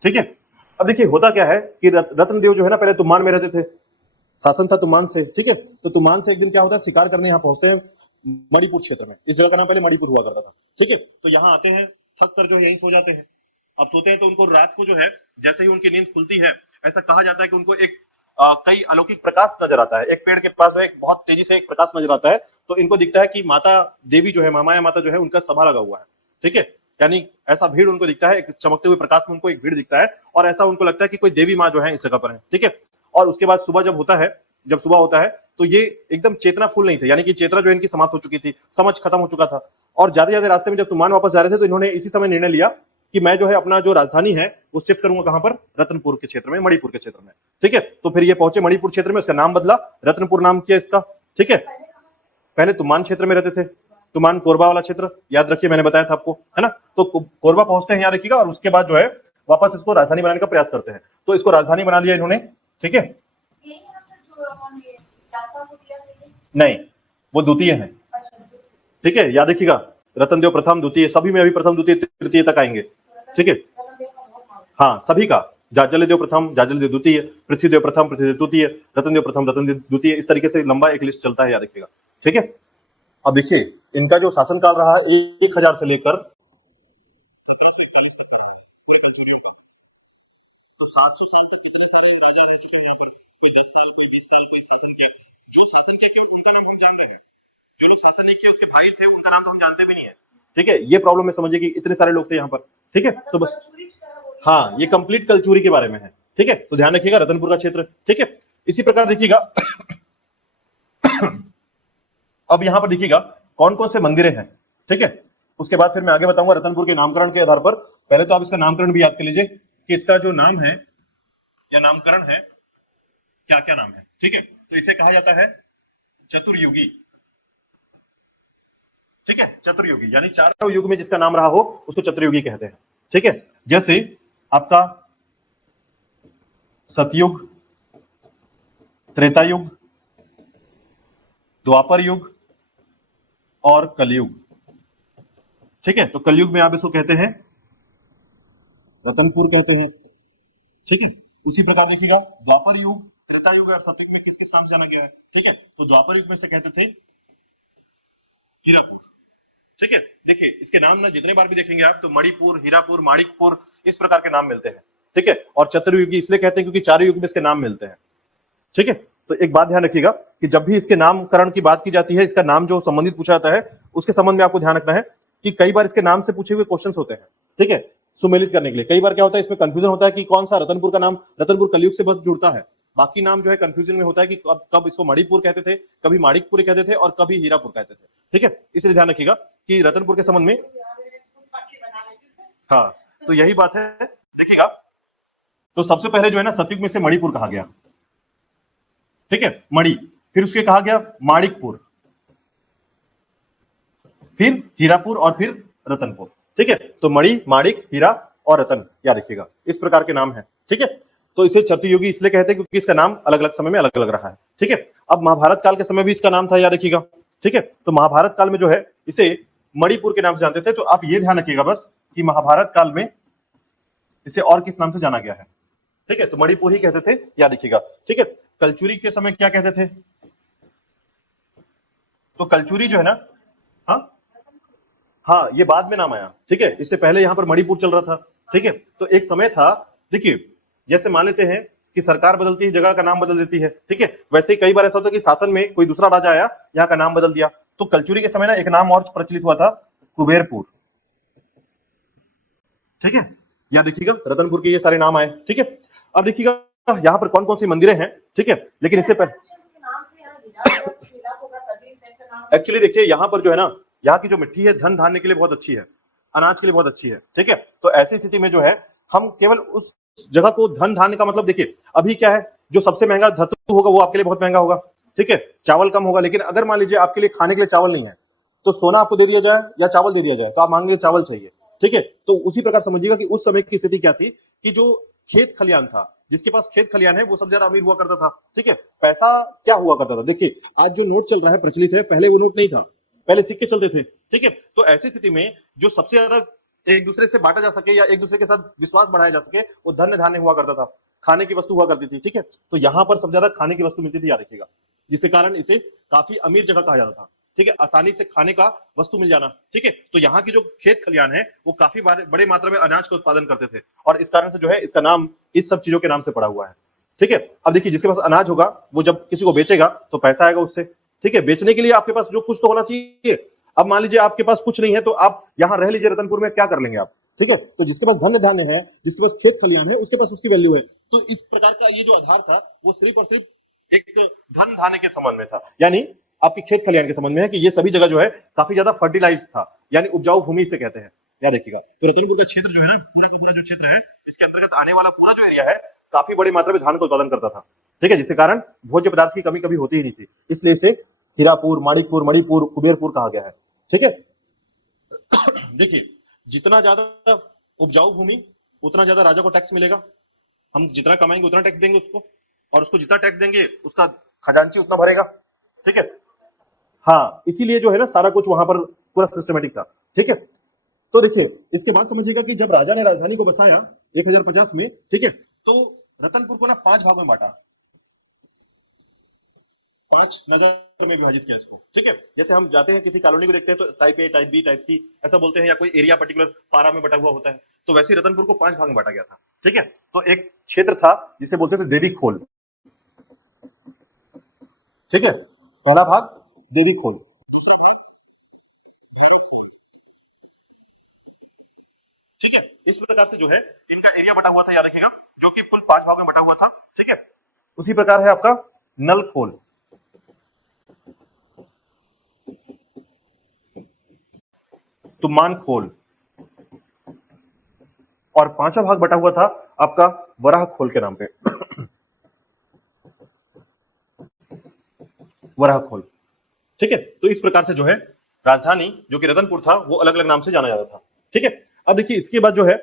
ठीक है। अब देखिए होता क्या है कि रत्नदेव जो है ना पहले तुमान में रहते थे, शासन था तुमान से, ठीक है। तो तुमान से एक दिन क्या होता है, शिकार करने यहाँ पहुंचते हैं मणिपुर क्षेत्र में। इस जगह का नाम पहले मणिपुर हुआ करता था, ठीक है। तो यहाँ आते हैं, थक कर जो है यहीं सो जाते हैं। अब सोते हैं तो उनको रात को जो है जैसे ही उनकी नींद खुलती है, ऐसा कहा जाता है कि उनको एक कई अलौकिक प्रकाश नजर आता है। एक पेड़ के पास जो है बहुत तेजी से एक प्रकाश नजर आता है, तो इनको दिखता है कि माता देवी जो है, महामाया माता जो है, उनका सभा लगा हुआ है, ठीक है। यानी ऐसा भीड़ उनको दिखता है, एक चमकते हुए प्रकाश में उनको एक भीड़ दिखता है, और ऐसा उनको लगता है कि कोई देवी माँ जो है इस जगह पर है, ठीक है। और उसके बाद सुबह जब होता है, जब सुबह होता है तो ये एकदम चेतना फुल नहीं थे, यानी कि चेतना जो इनकी समाप्त हो चुकी थी, समझ खत्म हो चुका था। और जाते जाते रास्ते में जब तुमान वापस जा रहे थे तो इन्होंने इसी समय निर्णय लिया कि मैं जो है अपना जो राजधानी है वो शिफ्ट करूंगा कहां पर, रतनपुर के क्षेत्र में, मणिपुर के क्षेत्र में, ठीक है। तो फिर ये पहुंचे मणिपुर क्षेत्र में, उसका नाम बदला, रत्नपुर नाम किया इसका, ठीक है। पहले तुमान क्षेत्र में रहते थे, तुमान कोरबा वाला क्षेत्र, याद रखिए मैंने बताया था आपको, है ना। तो कोरबा पहुंचते हैं, याद रखिएगा, और उसके बाद जो है वापस इसको राजधानी बनाने का प्रयास करते हैं। तो इसको राजधानी बना लिया इन्होंने, ठीक है। नहीं, वो द्वितीय है, ठीक है, याद रखिएगा। रतनदेव प्रथम, द्वितीय, सभी में अभी प्रथम द्वितीय तृतीय तक आएंगे, ठीक है। हाँ सभी का, जाजलदेव प्रथम, जाजलदेव द्वितीय, पृथ्वीदेव प्रथम, पृथ्वीदेव द्वितीय, रतनदेव प्रथम, रतनदेव द्वितीय, इस तरीके से लंबा एक लिस्ट चलता है, याद रखिएगा, ठीक है। अब देखिए इनका जो शासनकाल रहा 1000 से लेकर 700 साल तक, 50 साल राजा रह चुके हैं यहाँ पर, कोई 10 साल, कोई 20 साल, कोई शासन किया। जो शासन किया क्यों, उनका नाम हम जान रहे हैं। जो लोग शासन नहीं किया उसके भाई थे, उनका नाम तो हम जानते भी नहीं है, ठीक है। ये प्रॉब्लम है, समझिए कि इतने सारे लोग थे यहाँ पर, ठीक है। तो बस हाँ, ये कंप्लीट कलचुरी के बारे में है, ठीक है। तो ध्यान रखिएगा रतनपुर का क्षेत्र, ठीक है। इसी प्रकार देखिएगा अब यहां पर देखिएगा कौन कौन से मंदिरें हैं, ठीक है। उसके बाद फिर मैं आगे बताऊंगा रतनपुर के नामकरण के आधार पर। पहले तो आप इसका नामकरण भी याद कर लीजिए कि इसका जो नाम है या नामकरण है, क्या क्या नाम है, ठीक है। तो इसे कहा जाता है चतुर्युगी, ठीक है। चतुर्युगी यानी चारों युग में जिसका नाम रहा हो उसको चतुर्युगी कहते हैं, ठीक है। जैसे आपका सतयुग, त्रेतायुग, द्वापर युग और कलयुग, ठीक है। तो कलयुग में आप इसको कहते हैं रतनपुर कहते हैं, ठीक है। उसी प्रकार देखिएगा द्वापर युग, त्रेता युग और सतयुग में किस किस नाम से जाना गया है, ठीक है। तो द्वापर युग में से कहते थे हीरापुर, ठीक है। देखिए इसके नाम ना जितने बार भी देखेंगे आप तो मणिपुर, हीरापुर, माणिकपुर, इस प्रकार के नाम मिलते हैं, ठीक है। और चतुर्युगी इसलिए कहते हैं क्योंकि चारों युग में इसके नाम मिलते हैं, ठीक है। तो एक बात ध्यान रखिएगा कि जब भी इसके नामकरण की बात की जाती है, इसका नाम जो संबंधित पूछा जाता है, उसके संबंध में आपको ध्यान रखना है कि कई बार इसके नाम से पूछे हुए क्वेश्चंस होते हैं, ठीक है, सुमेलित करने के लिए। कई बार क्या होता है, इसमें कंफ्यूजन होता है कि कौन सा रतनपुर का नाम रतनपुर कलयुग से बस जुड़ता है, बाकी नाम जो है कंफ्यूजन में होता है कि कब इसको मणिपुर कहते थे, कभी माणिकपुर कहते थे और कभी हीरापुर कहते थे, ठीक है। इसलिए ध्यान रखिएगा कि रतनपुर के संबंध में, हाँ, तो यही बात है, देखिएगा। तो सबसे पहले जो है ना सतयुग में से मणिपुर कहा गया, ठीक है, मणि, फिर उसके कहा गया माणिकपुर, फिर हीरापुर और फिर रतनपुर, ठीक है। तो मणि, माणिक, हीरा और रतन, याद रखिएगा, इस प्रकार के नाम है, ठीक है। तो इसे चतुर्युगी इसलिए कहते हैं क्योंकि इसका नाम अलग अलग समय में अलग अलग रहा है, ठीक है। अब महाभारत काल के समय भी इसका नाम था, याद रखिएगा, ठीक है। तो महाभारत काल में जो है इसे मणिपुर के नाम से जानते थे। तो आप ये ध्यान रखिएगा बस कि महाभारत काल में इसे और किस नाम से जाना गया है, ठीक है। तो मणिपुर ही कहते थे, याद रखिएगा, ठीक है। कलचुरी के समय क्या कहते थे, तो कलचुरी जो है ना, हाँ हाँ, ये बाद में नाम आया, ठीक है। इससे पहले यहां पर मणिपुर चल रहा था, ठीक है। तो एक समय था, देखिए जैसे मान लेते हैं कि सरकार बदलती है, जगह का नाम बदल देती है, ठीक है। वैसे ही कई बार ऐसा होता है कि शासन में कोई दूसरा राजा आया, यहाँ का नाम बदल दिया। तो कलचुरी के समय ना एक नाम और प्रचलित हुआ था, कुबेरपुर, ठीक है। यहाँ देखिएगा रतनपुर के ये सारे नाम आए, ठीक है। अब देखिएगा यहाँ पर कौन कौन सी मंदिरें हैं, ठीक है। लेकिन इससे पहले एक्चुअली देखिए यहाँ पर जो है ना, यहाँ की जो मिट्टी है धन धान्य के लिए बहुत अच्छी है, अनाज के लिए बहुत अच्छी है, ठीक है। तो ऐसी स्थिति में जो है हम केवल उस जगह को, धन धान्य का मतलब देखिए अभी क्या है, जो सबसे महंगा धातु होगा वो आपके लिए बहुत महंगा होगा, ठीक है। चावल कम होगा, लेकिन अगर मान लीजिए आपके लिए खाने के लिए चावल नहीं है, तो सोना आपको दे दिया जाए या चावल दे दिया जाए, तो आप मांगेंगे चावल चाहिए, ठीक है। तो उसी प्रकार समझिएगा कि उस समय की स्थिति क्या थी कि जो खेत खलियान था, जिसके पास खेत खलियान है वो सबसे ज्यादा अमीर हुआ करता था, ठीक है। पैसा क्या हुआ करता था, देखिए आज जो नोट चल रहा है प्रचलित है, पहले वो नोट नहीं था, पहले सिक्के चलते थे, ठीक है। तो ऐसी स्थिति में जो सबसे ज्यादा एक दूसरे से बांटा जा सके या एक दूसरे के साथ विश्वास बढ़ाया जा सके, वो धन्य धान्य हुआ करता था, खाने की वस्तु हुआ करती थी। ठीक है, तो यहाँ पर सबसे ज्यादा खाने की वस्तु मिलती थी, याद रखिएगा, जिसके कारण इसे काफी अमीर जगह कहा जाता था। ठीक है, आसानी से खाने का वस्तु मिल जाना। ठीक है, तो यहाँ की जो खेत खलियान है वो काफी बड़े मात्रा में अनाज का उत्पादन करते थे, और इस कारण से जो है इसका नाम इस सब चीजों के नाम से पड़ा हुआ है। ठीक है, अब देखिए, जिसके पास अनाज होगा वो जब किसी को बेचेगा तो पैसा आएगा उससे। ठीक है, बेचने के लिए आपके पास जो कुछ तो होना चाहिए। अब मान लीजिए आपके पास कुछ नहीं है, तो आप यहाँ रह लीजिए रतनपुर में, क्या कर लेंगे आप? ठीक है, तो जिसके पास धन्य धान्य है, जिसके पास खेत खलियान है, उसके पास उसकी वैल्यू है। तो इस प्रकार का ये जो आधार था वो सिर्फ और सिर्फ एक धन धान्य के संबंध में था, यानी आपकी खेत खलियान के संबंध में है कि ये सभी जगह जो है काफी ज्यादा फर्टिलाइज था, यानी उपजाऊ भूमि से कहते हैं, याद रखिएगा। तो रतनपुर का क्षेत्र जो है ना, पूरा का पूरा जो क्षेत्र है, इसके अंतर्गत आने वाला पूरा जो एरिया है, काफी बड़ी मात्रा में धान का उत्पादन करता था। ठीक है, जिसके कारण भोज्य पदार्थ की कमी कभी होती ही नहीं थी, इसलिए इसे हीरापुर, माणिकपुर, मणिपुर, कुबेरपुर कहा गया है। ठीक है, देखिए, जितना ज्यादा उपजाऊ भूमि उतना ज्यादा राजा को टैक्स मिलेगा। हम जितना कमाएंगे उतना टैक्स देंगे उसको, और उसको जितना टैक्स देंगे उसका खजांची उतना भरेगा। ठीक है, हाँ, इसीलिए जो है ना सारा कुछ वहां पर पूरा सिस्टमेटिक था। ठीक है, तो देखिए, इसके बाद समझिएगा कि जब राजा ने राजधानी को बसाया 1050 में, ठीक है, तो रतनपुर को ना 5 भागों में बांटा, 5 नगर में विभाजित किया इसको। ठीक है, जैसे हम जाते हैं किसी कॉलोनी को देखते हैं तो type A, type B, type C ऐसा बोलते हैं, या कोई एरिया पर्टिकुलर पारा में बटा हुआ होता है, तो वैसे ही रतनपुर को 5 भाग में बांटा गया था। ठीक है, तो एक क्षेत्र था जिसे बोलते थे देवी खोल। ठीक है, पहला भाग देवी खोल। ठीक है, इस प्रकार से जो है इनका एरिया बटा हुआ था, याद रखिएगा, जो कि कुल 5 भाग में बटा हुआ था। ठीक है, उसी प्रकार है आपका नल खोल, तुमान खोल, और 5वां भाग बटा हुआ था आपका वराह खोल के नाम पे, वराह खोल। ठीक है, तो इस प्रकार से जो है राजधानी जो कि रतनपुर था वो अलग अलग नाम से जाना जाता था। ठीक है, अब देखिए, इसके बाद जो है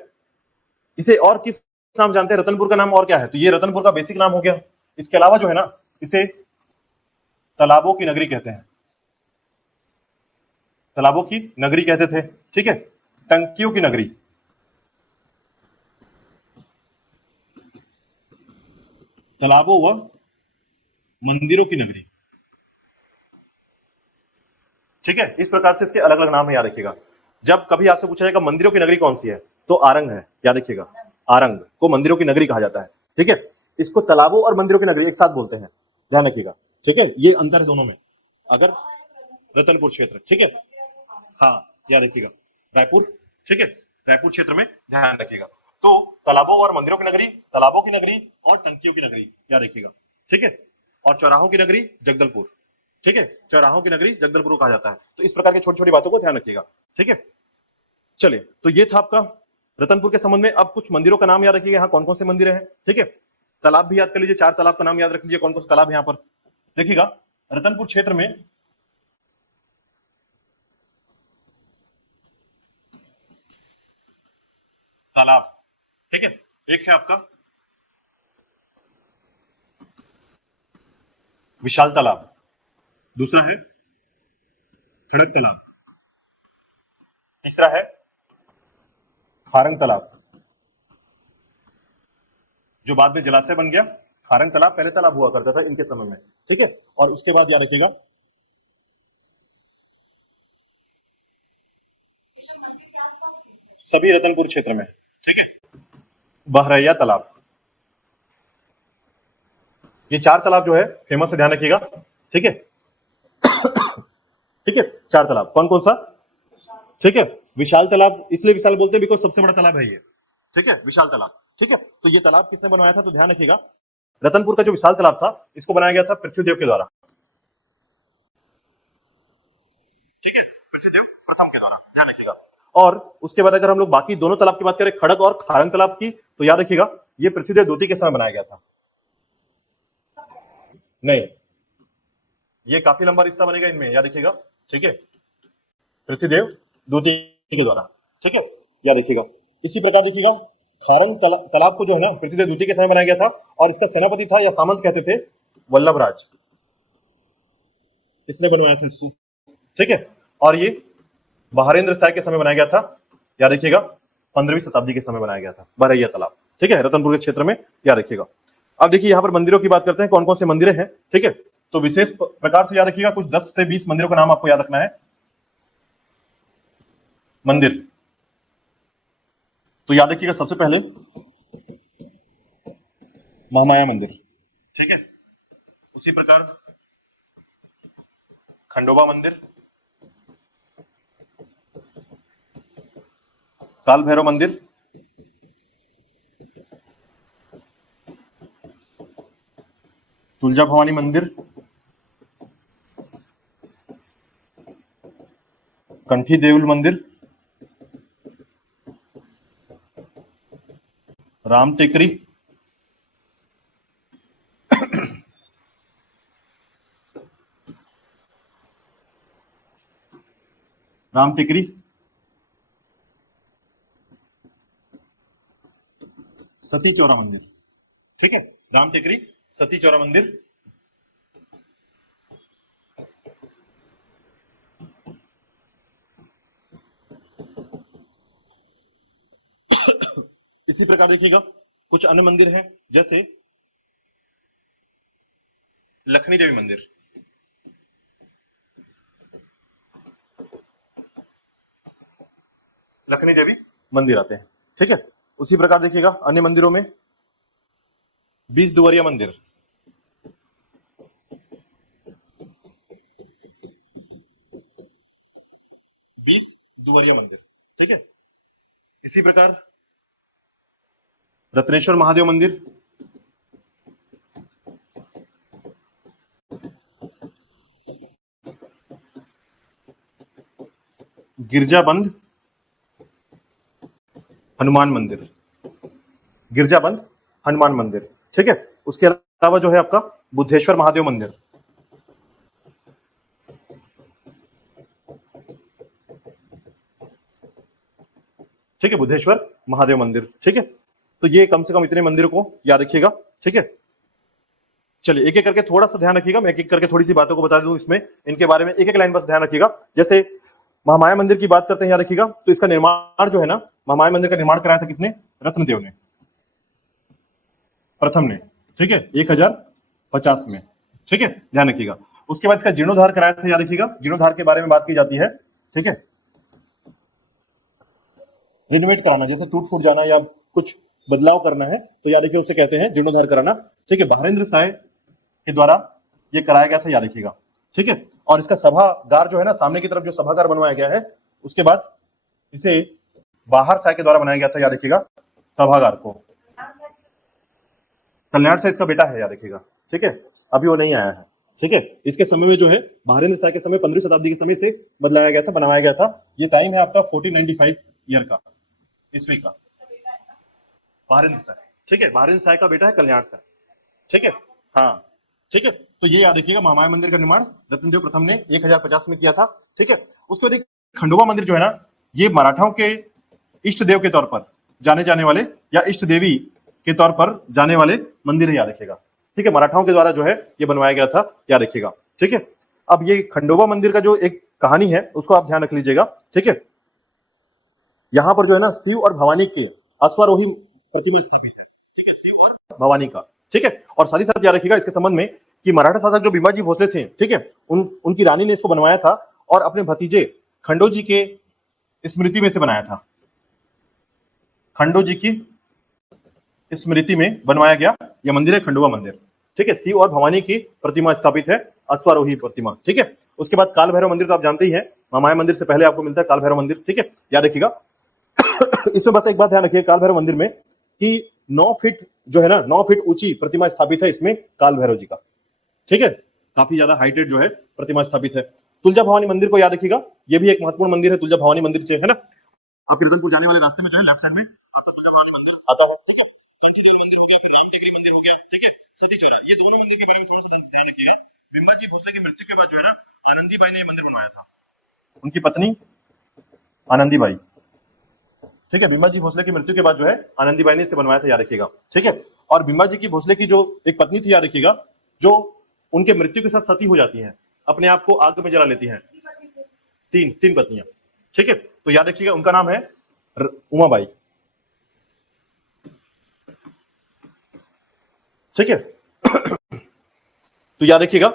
इसे और किस नाम जानते हैं, रतनपुर का नाम और क्या है? तो ये रतनपुर का बेसिक नाम हो गया। इसके अलावा जो है ना, इसे तालाबों की नगरी कहते हैं, तालाबों की नगरी कहते थे। ठीक है, टंकियों की नगरी, तालाबों व मंदिरों की नगरी। ठीक है, इस प्रकार से इसके अलग अलग नाम है, याद रखिएगा। जब कभी आपसे पूछा जाएगा मंदिरों की नगरी कौन सी है, तो आरंग है, याद रखिएगा, आरंग को मंदिरों की नगरी कहा जाता है। ठीक है, इसको तालाबों और मंदिरों की नगरी एक साथ बोलते हैं, ध्यान रखिएगा। ठीक है, ये अंतर है दोनों में। अगर रतनपुर क्षेत्र, ठीक है, हाँ, याद रखिएगा, रायपुर, ठीक है, रायपुर क्षेत्र में ध्यान रखिएगा। तो तालाबों और मंदिरों की नगरी, तालाबों की नगरी और टंकियों की नगरी, याद रखिएगा। ठीक है, और चौराहों की नगरी जगदलपुर। ठीक है, चौराहों की नगरी जगदलपुर को कहा जाता है। तो इस प्रकार की छोटी छोटी बातों को ध्यान रखिएगा। ठीक है, चलिए, तो ये था आपका रतनपुर के संबंध में। अब कुछ मंदिरों का नाम याद रखिएगा, यहाँ कौन कौन से मंदिर हैं। ठीक है, तालाब भी याद कर लीजिए, 4 तालाब का नाम याद रख लीजिए, कौन कौन से तालाब है यहाँ पर। देखिएगा, रतनपुर क्षेत्र में तालाब, ठीक है, एक है आपका विशाल तालाब, दूसरा है खड़क तालाब, तीसरा है खारंग तालाब, जो बाद में जलाशय बन गया। खारंग तालाब पहले तालाब हुआ करता था इनके समय में। ठीक है, और उसके बाद याद रखिएगा सभी रतनपुर क्षेत्र में। ठीक है, बहरैया तालाब, ये 4 तालाब जो है फेमस है, ध्यान रखिएगा। ठीक है, ठीक है, 4 तालाब कौन कौन सा? ठीक है, विशाल तालाब इसलिए विशाल बोलते हैं बिकॉज सबसे बड़ा तालाब है ये। ठीक है, विशाल तालाब। ठीक है, तो ये तालाब किसने बनवाया था, तो ध्यान रखिएगा, रतनपुर का जो विशाल तालाब था इसको बनाया गया था पृथ्वीदेव के द्वारा। ठीक है, पृथ्वीदेव प्रथम के द्वारा, ध्यान रखिएगा। और उसके बाद अगर हम लोग बाकी दोनों तालाब की बात करें, खड़क और खारंग तालाब की, तो याद रखिएगा ये पृथ्वीदेव द्वितीय के समय बनाया गया था। नहीं, ये काफी लंबा रिश्ता बनेगा इनमें, याद रखिएगा। ठीक है, पृथ्वीदेव द्वितीय के द्वारा। ठीक है, याद रखिएगा। इसी प्रकार देखिएगा, खारंग तालाब को जो है ना पृथ्वीदेव द्वितीय के समय बनाया गया था, और इसका सेनापति था या सामंत कहते थे वल्लभराज, इसने बनवाया था इसको। ठीक है, और ये बहारेंद्र शाह के समय बनाया गया था, याद रखिएगा 15वीं शताब्दी के समय बनाया गया था, बरैया तालाब, ठीक है, रतनपुर के क्षेत्र में, याद रखिएगा। अब देखिए यहाँ पर मंदिरों की बात करते हैं, कौन कौन से मंदिर हैं, ठीक है। तो विशेष प्रकार से याद रखिएगा, कुछ 10 से 20 मंदिरों का नाम आपको याद रखना है। मंदिर तो याद रखिएगा, सबसे पहले महामाया मंदिर, ठीक है। उसी प्रकार खंडोबा मंदिर, काल भैरव मंदिर, तुलजा भवानी मंदिर, कंठी देउल मंदिर, राम टेकरी, राम टेकरी, सती चौरा मंदिर, ठीक है, राम टेकरी, सती चौरा मंदिर, इसी प्रकार देखिएगा कुछ अन्य मंदिर हैं, जैसे लखनी देवी मंदिर, लखनी देवी मंदिर आते हैं, ठीक है। उसी प्रकार देखिएगा अन्य मंदिरों में 20 दुवरिया मंदिर, ठीक है। इसी प्रकार रत्नेश्वर महादेव मंदिर, गिरजाबंद हनुमान मंदिर, गिरजाबंद हनुमान मंदिर, ठीक है। उसके अलावा जो है आपका बुद्धेश्वर महादेव मंदिर, ठीक है, बुद्धेश्वर महादेव मंदिर, ठीक है। तो ये कम से कम इतने मंदिरों को याद रखिएगा, ठीक है। चलिए एक एक करके थोड़ा सा ध्यान रखिएगा, मैं एक एक करके थोड़ी सी बातों को बता दूं इसमें, इनके बारे में एक एक लाइन बस ध्यान रखिएगा। जैसे महामाया मंदिर की बात करते हैं, याद रखिएगा, तो इसका निर्माण जो है ना, महामाया मंदिर का निर्माण कराया था किसने? रत्नदेव ने, प्रथम ने, ठीक है, 1050 में, ठीक है, ध्यान रखिएगा। उसके बाद इसका जीर्णोद्धार कराया था, याद रखिएगा, जीर्णोद्धार के बारे में बात की जाती है, ठीक है, रिनोवेट कराना, जैसे टूट फूट जाना या कुछ बदलाव करना है तो याद रखिए उसे कहते हैं जीर्णोद्धार कराना, ठीक है। बहारेंद्र साय के द्वारा ये कराया गया था, याद रखिएगा, ठीक है। और इसका सभागार जो है ना, सामने की तरफ जो सभागार बनवाया गया है, उसके बाद इसे बाहर साय के द्वारा बनाया गया था, याद रखिएगा, सभागार को। कल्याण साय इसका बेटा है, याद रखिएगा, ठीक है, अभी वो नहीं आया है, ठीक है। इसके समय में जो है बहारेंद्र साय के समय 15वीं शताब्दी के समय से बदलाया गया था, बनाया गया था। ये टाइम है आपका 1495 ईयर का, ईस्वी का, बहारेंद्र साय, ठीक है, बहारेंद्र साय का बेटा है कल्याण साय, ठीक है, हाँ, ठीक है। तो ये याद रखिएगा, महामाया मंदिर का निर्माण रत्नदेव प्रथम ने 1050 में किया था, ठीक है। उसके बाद खंडोबा मंदिर जो है ना, ये मराठाओं के इष्ट देव के तौर पर जाने जाने वाले या इष्ट देवी के तौर पर जाने वाले मंदिर है, याद रखिएगा, ठीक है, मराठाओं के द्वारा जो है ये बनवाया गया था, याद रखिएगा, ठीक है। अब ये खंडोबा मंदिर का जो एक कहानी है उसको आप ध्यान रख लीजिएगा, ठीक है। यहां पर जो है ना शिव और भवानी के अश्वारोही प्रतिमा स्थापित है, ठीक है, शिव और भवानी का, ठीक है। और साथ ही साथ याद रखिएगा इसके संबंध में कि मराठा शासक जो भीमाजी भोसले थे, ठीक है, उनकी रानी ने इसको बनवाया था और अपने भतीजे खंडोजी के स्मृति में से बनाया था, खंडोजी की स्मृति में बनवाया गया यह मंदिर है, खंडोबा मंदिर, ठीक है। शिव और भवानी की प्रतिमा स्थापित है, अश्वारोही प्रतिमा, ठीक है। उसके बाद काल भैरव मंदिर तो आप जानते ही हैं, महामाया मंदिर से पहले आपको मिलता है काल भैरव मंदिर, ठीक है, याद रखिएगा। इसमें बस एक बात ध्यान रखिए काल भैरव मंदिर में कि 9 फीट जो है ना, 9 फीट ऊंची प्रतिमा स्थापित है इसमें काल भैरव जी का, ठीक है, काफी ज्यादा हाइटेड जो है प्रतिमा स्थापित है। तुलजा भवानी मंदिर को याद रखिएगा, यह भी एक महत्वपूर्ण मंदिर है, तुलजा भवानी मंदिर है ना, आप रतनपुर जाने वाले रास्ते में जो है लेफ्ट साइड में तुलजा भवानी मंदिर आता है, ठीक है। मंदिर हो गया, फिर राम टेकरी मंदिर हो गया, ठीक है, सती चौरा, ये दोनों मंदिर के बारे में थोड़ा सा ध्यान रखिएगा। बिम्बाजी भोसले की मृत्यु के बाद जो है ना, आनंदीबाई ने मंदिर बनवाया था, उनकी पत्नी आनंदीबाई, ठीक है, बिम्बाजी भोसले की मृत्यु के बाद जो है आनंदीबाई ने इसे बनवाया था, याद रखिएगा, ठीक है। और बिम्बाजी की भोसले की जो एक पत्नी थी, याद रखिएगा, जो उनके मृत्यु के साथ सती हो जाती हैं, अपने आप को आग में जला लेती हैं, तीन पत्नियां, ठीक है। तो याद रखिएगा उनका नाम है उमाबाई। ठीक है, तो याद रखिएगा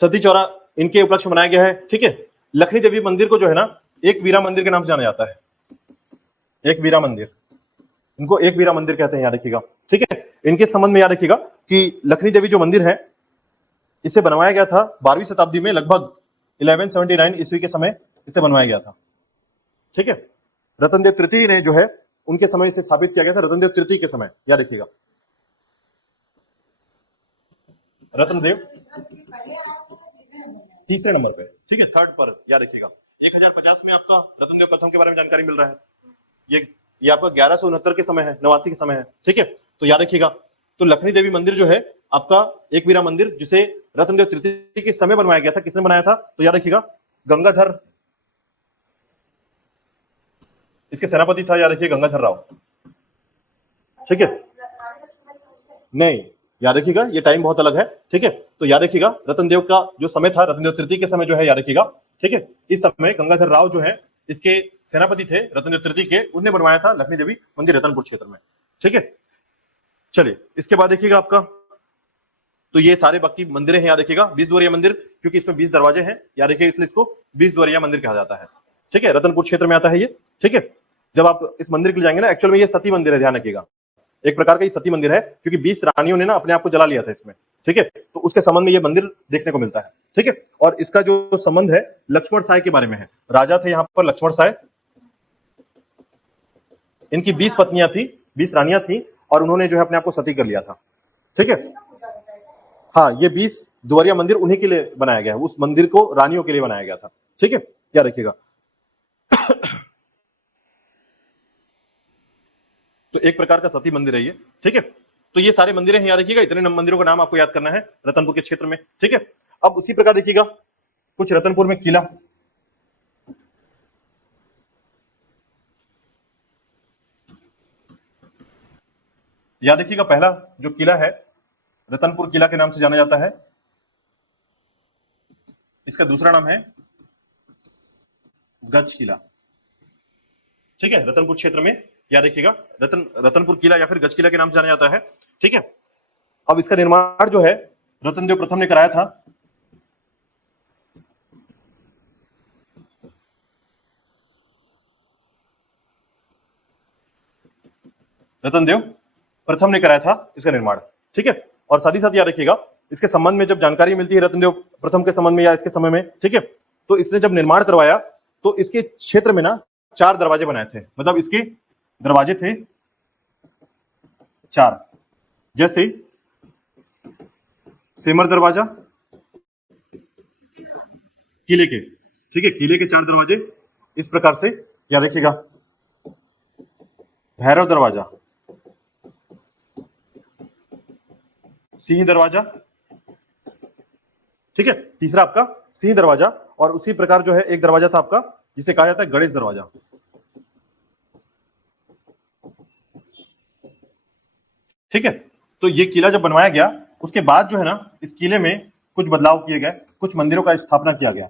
सती चौरा इनके उपलक्ष्य में बनाया गया है। ठीक है, लखनी देवी मंदिर को जो है ना एक वीरा मंदिर के नाम से जाना जाता है। एक वीरा मंदिर, इनको एक वीरा मंदिर कहते हैं, याद रखिएगा। ठीक है, इनके संबंध में याद रखिएगा कि लखनी देवी जो मंदिर है इसे बनवाया गया था 12वीं शताब्दी में, लगभग 1179 ईस्वी के समय इसे बनवाया गया था। ठीक है, रतनदेव तृतीय ने जो है उनके समय इसे स्थापित किया गया था, रतनदेव तृतीय के समय, याद रखिएगा। रतनदेव तीसरे नंबर पे, ठीक है, थर्ड पर, याद रखिएगा। 1050 में आपका रतनदेव प्रथम के बारे में जानकारी मिल रहा है। ये आपका 1169 के समय है, 89 के समय है। ठीक है, तो याद रखिएगा। तो लखनी देवी मंदिर जो है आपका एक वीरा मंदिर, जिसे रतनदेव तृतीय के समय बनवाया गया था। किसने बनाया था? तो याद रखिएगा गंगाधर, इसके सेनापति था, याद रखिए गंगाधर राव। ठीक है, नहीं, याद रखिएगा ये टाइम बहुत अलग है। ठीक है, तो याद रखिएगा रतनदेव का जो समय था, रतनदेव तृतीय के समय जो है, याद रखिएगा। ठीक है, इस समय गंगाधर राव जो है इसके सेनापति थे, रतनदेव तृतीय के, उन्होंने बनवाया था लखनी देवी मंदिर रतनपुर क्षेत्र में। ठीक है, चलिए इसके बाद देखिएगा आपका, तो ये सारे बाकी मंदिर हैं, याद रखिएगा। 20 द्वारिया मंदिर, क्योंकि इसमें 20 दरवाजे हैं, याद रखिए, इसलिए इसको 20 द्वारिया मंदिर कहा जाता है। ठीक है, रतनपुर क्षेत्र में आता है ये। ठीक है, जब आप इस मंदिर के लिए जाएंगे ना, एक्चुअल में ये सती मंदिर है, ध्यान रखिएगा। एक प्रकार का ये सती मंदिर है, क्योंकि 20 रानियों ने ना अपने आप को जला लिया था इसमें। ठीक है, तो उसके संबंध में ये मंदिर देखने को मिलता है। ठीक है, और इसका जो संबंध है लक्ष्मण साय के बारे में है। राजा थे यहाँ पर लक्ष्मण साय, इनकी 20 पत्नियां थी, 20 रानियां थी, और उन्होंने जो है अपने आप को सती कर लिया था। ठीक है, हाँ, ये 20 द्वारिया मंदिर उन्हीं के लिए बनाया गया है, उस मंदिर को रानियों के लिए बनाया गया था। ठीक है, क्या रखिएगा। तो एक प्रकार का सती मंदिर है ये। ठीक है, तो ये सारे मंदिर हैं, याद रखिएगा। इतने मंदिरों का नाम आपको याद करना है रतनपुर के क्षेत्र में। ठीक है, अब उसी प्रकार देखिएगा कुछ रतनपुर में किला, याद रखिएगा। पहला जो किला है रतनपुर किला के नाम से जाना जाता है, इसका दूसरा नाम है गज किला। ठीक है, रतनपुर क्षेत्र में, याद रखिएगा, रतनपुर किला या फिर गज किला के नाम से जाना जाता है। ठीक है, अब इसका निर्माण जो है रतनदेव प्रथम ने कराया था। रतनदेव प्रथम ने कराया था इसका निर्माण। ठीक है, और साथ ही साथ याद रखिएगा इसके संबंध में जब जानकारी मिलती है रतनदेव प्रथम के संबंध में या इसके समय में, ठीक है, तो इसने जब निर्माण करवाया तो इसके क्षेत्र में ना 4 दरवाजे बनाए थे, मतलब इसके दरवाजे थे 4, जैसे सेमर दरवाजा किले के। ठीक है, किले के 4 दरवाजे इस प्रकार से, याद रखिएगा। भैरव दरवाजा, सिंह दरवाजा, ठीक है, तीसरा आपका सिंह दरवाजा, और उसी प्रकार जो है एक दरवाजा था आपका जिसे कहा जाता है गणेश दरवाजा। ठीक है, तो ये किला जब बनवाया गया उसके बाद जो है ना इस किले में कुछ बदलाव किए गए, कुछ मंदिरों का स्थापना किया गया।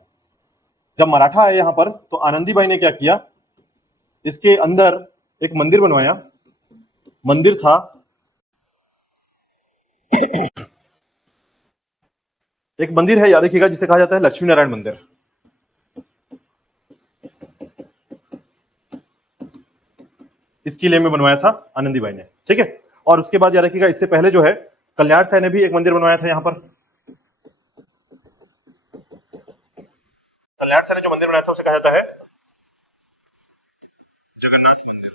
जब मराठा आए यहां पर तो आनंदीबाई ने क्या किया, इसके अंदर एक मंदिर बनवाया। मंदिर था एक मंदिर है, याद रखिएगा, जिसे कहा जाता है लक्ष्मी नारायण मंदिर। इस किले में बनवाया था आनंदीबाई ने। ठीक है, और उसके बाद याद रखिएगा इससे पहले जो है कल्याण साय ने भी एक मंदिर बनवाया था यहां पर। कल्याण साय ने जो मंदिर बनाया था उसे कहा जाता है जगन्नाथ मंदिर।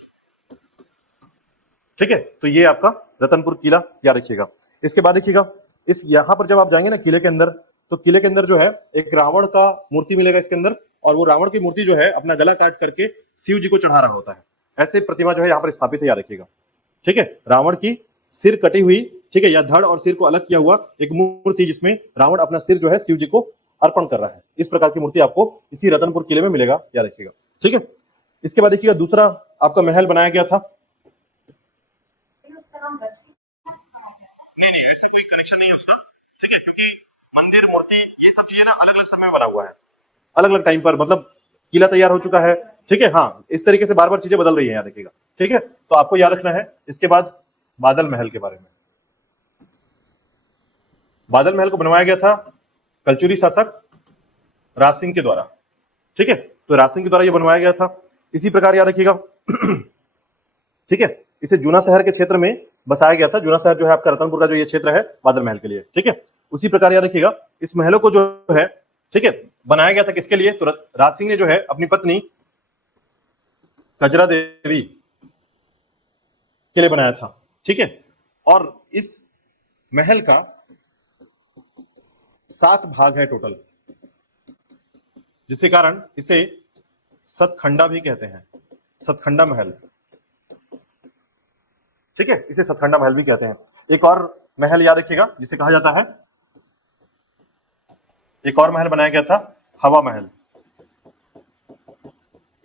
ठीक है, तो ये आपका रतनपुर किला, याद रखिएगा। इसके बाद देखिएगा इस यहां पर जब आप जाएंगे ना किले के अंदर, तो किले के अंदर जो है एक रावण का मूर्ति मिलेगा इसके अंदर, और वो रावण की मूर्ति जो है अपना गला काट करके शिव जी को चढ़ा रहा होता है। ऐसे प्रतिमा जो है यहाँ पर स्थापित है, याद रखिएगा। ठीक है, रावण की सिर कटी हुई, ठीक है, या धड़ और सिर को अलग किया हुआ एक मूर्ति, जिसमें रावण अपना सिर जो है शिव जी को अर्पण कर रहा है। इस प्रकार की मूर्ति आपको इसी रतनपुर किले में मिलेगा, याद रखिएगा। ठीक है, इसके बाद देखिएगा दूसरा आपका महल बनाया गया था। नहीं नहीं, ऐसा कोई कनेक्शन नहीं है उसका। ठीक है, क्योंकि मंदिर, मूर्ति, ये सब चीजें ना अलग अलग समय में बना हुआ है, अलग अलग टाइम पर, मतलब किला तैयार हो चुका है, ठीक है, हाँ इस तरीके से बार बार चीजें बदल रही है, याद रखिएगा। ठीक है, तो आपको याद रखना है। इसके बाद बादल महल के बारे में। बादल महल को बनवाया गया था कलचुरी शासक राज सिंह के द्वारा। ठीक है, तो राज सिंह के द्वारा ये बनवाया गया था। इसी प्रकार याद रखिएगा ठीक है, इसे जूना शहर के क्षेत्र में बसाया गया था। जूना शहर जो है आपका रतनपुर का जो ये क्षेत्र है बादल महल के लिए। ठीक है, उसी प्रकार याद रखिएगा इस महलों को जो है, ठीक है, बनाया गया था किसके लिए? तो राज सिंह ने जो है अपनी पत्नी कजरा देवी के लिए बनाया था। ठीक है, और इस महल का 7 भाग है टोटल, जिसके कारण इसे सतखंडा भी कहते हैं, सतखंडा महल। ठीक है, इसे सतखंडा महल भी कहते हैं। एक और महल याद रखिएगा जिसे कहा जाता है, एक और महल बनाया गया था हवा महल।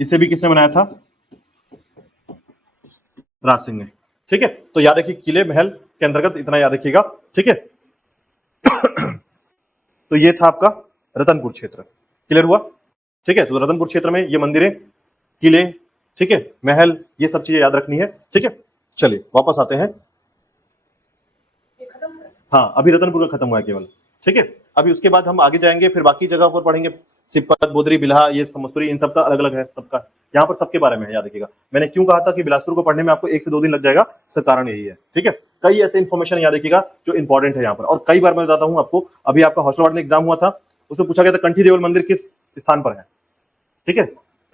इसे भी किसने बनाया था? राज सिंह ने। ठीक है, तो याद रखिए किले महल के अंतर्गत इतना याद रखिएगा। ठीक है तो ये था आपका रतनपुर क्षेत्र। क्लियर हुआ? ठीक है, तो रतनपुर क्षेत्र में ये मंदिरें, किले, ठीक है, महल, ये सब चीजें याद रखनी है। ठीक है, चलिए वापस आते हैं। हाँ, अभी रतनपुर का खत्म हुआ है केवल। ठीक है, अभी उसके बाद हम आगे जाएंगे, फिर बाकी जगह पर पढ़ेंगे। सिपत, बोदरी, बिल्हा, ये मसूरी, इन सबका अलग अलग है सबका। यहाँ पर सबके बारे में याद रखिएगा। मैंने क्यों कहा था कि बिलासपुर को पढ़ने में आपको 1 से 2 दिन लग जाएगा, इसका कारण यही है। ठीक है, कई ऐसे इन्फॉर्मेशन याद रखिएगा जो इंपॉर्टेंट है यहाँ पर, और कई बार मैं बताता हूँ आपको। अभी आपका हौसला वार्ड में एग्जाम हुआ था, उसमें पूछा गया था कंठी देवल मंदिर किस स्थान पर है। ठीक है,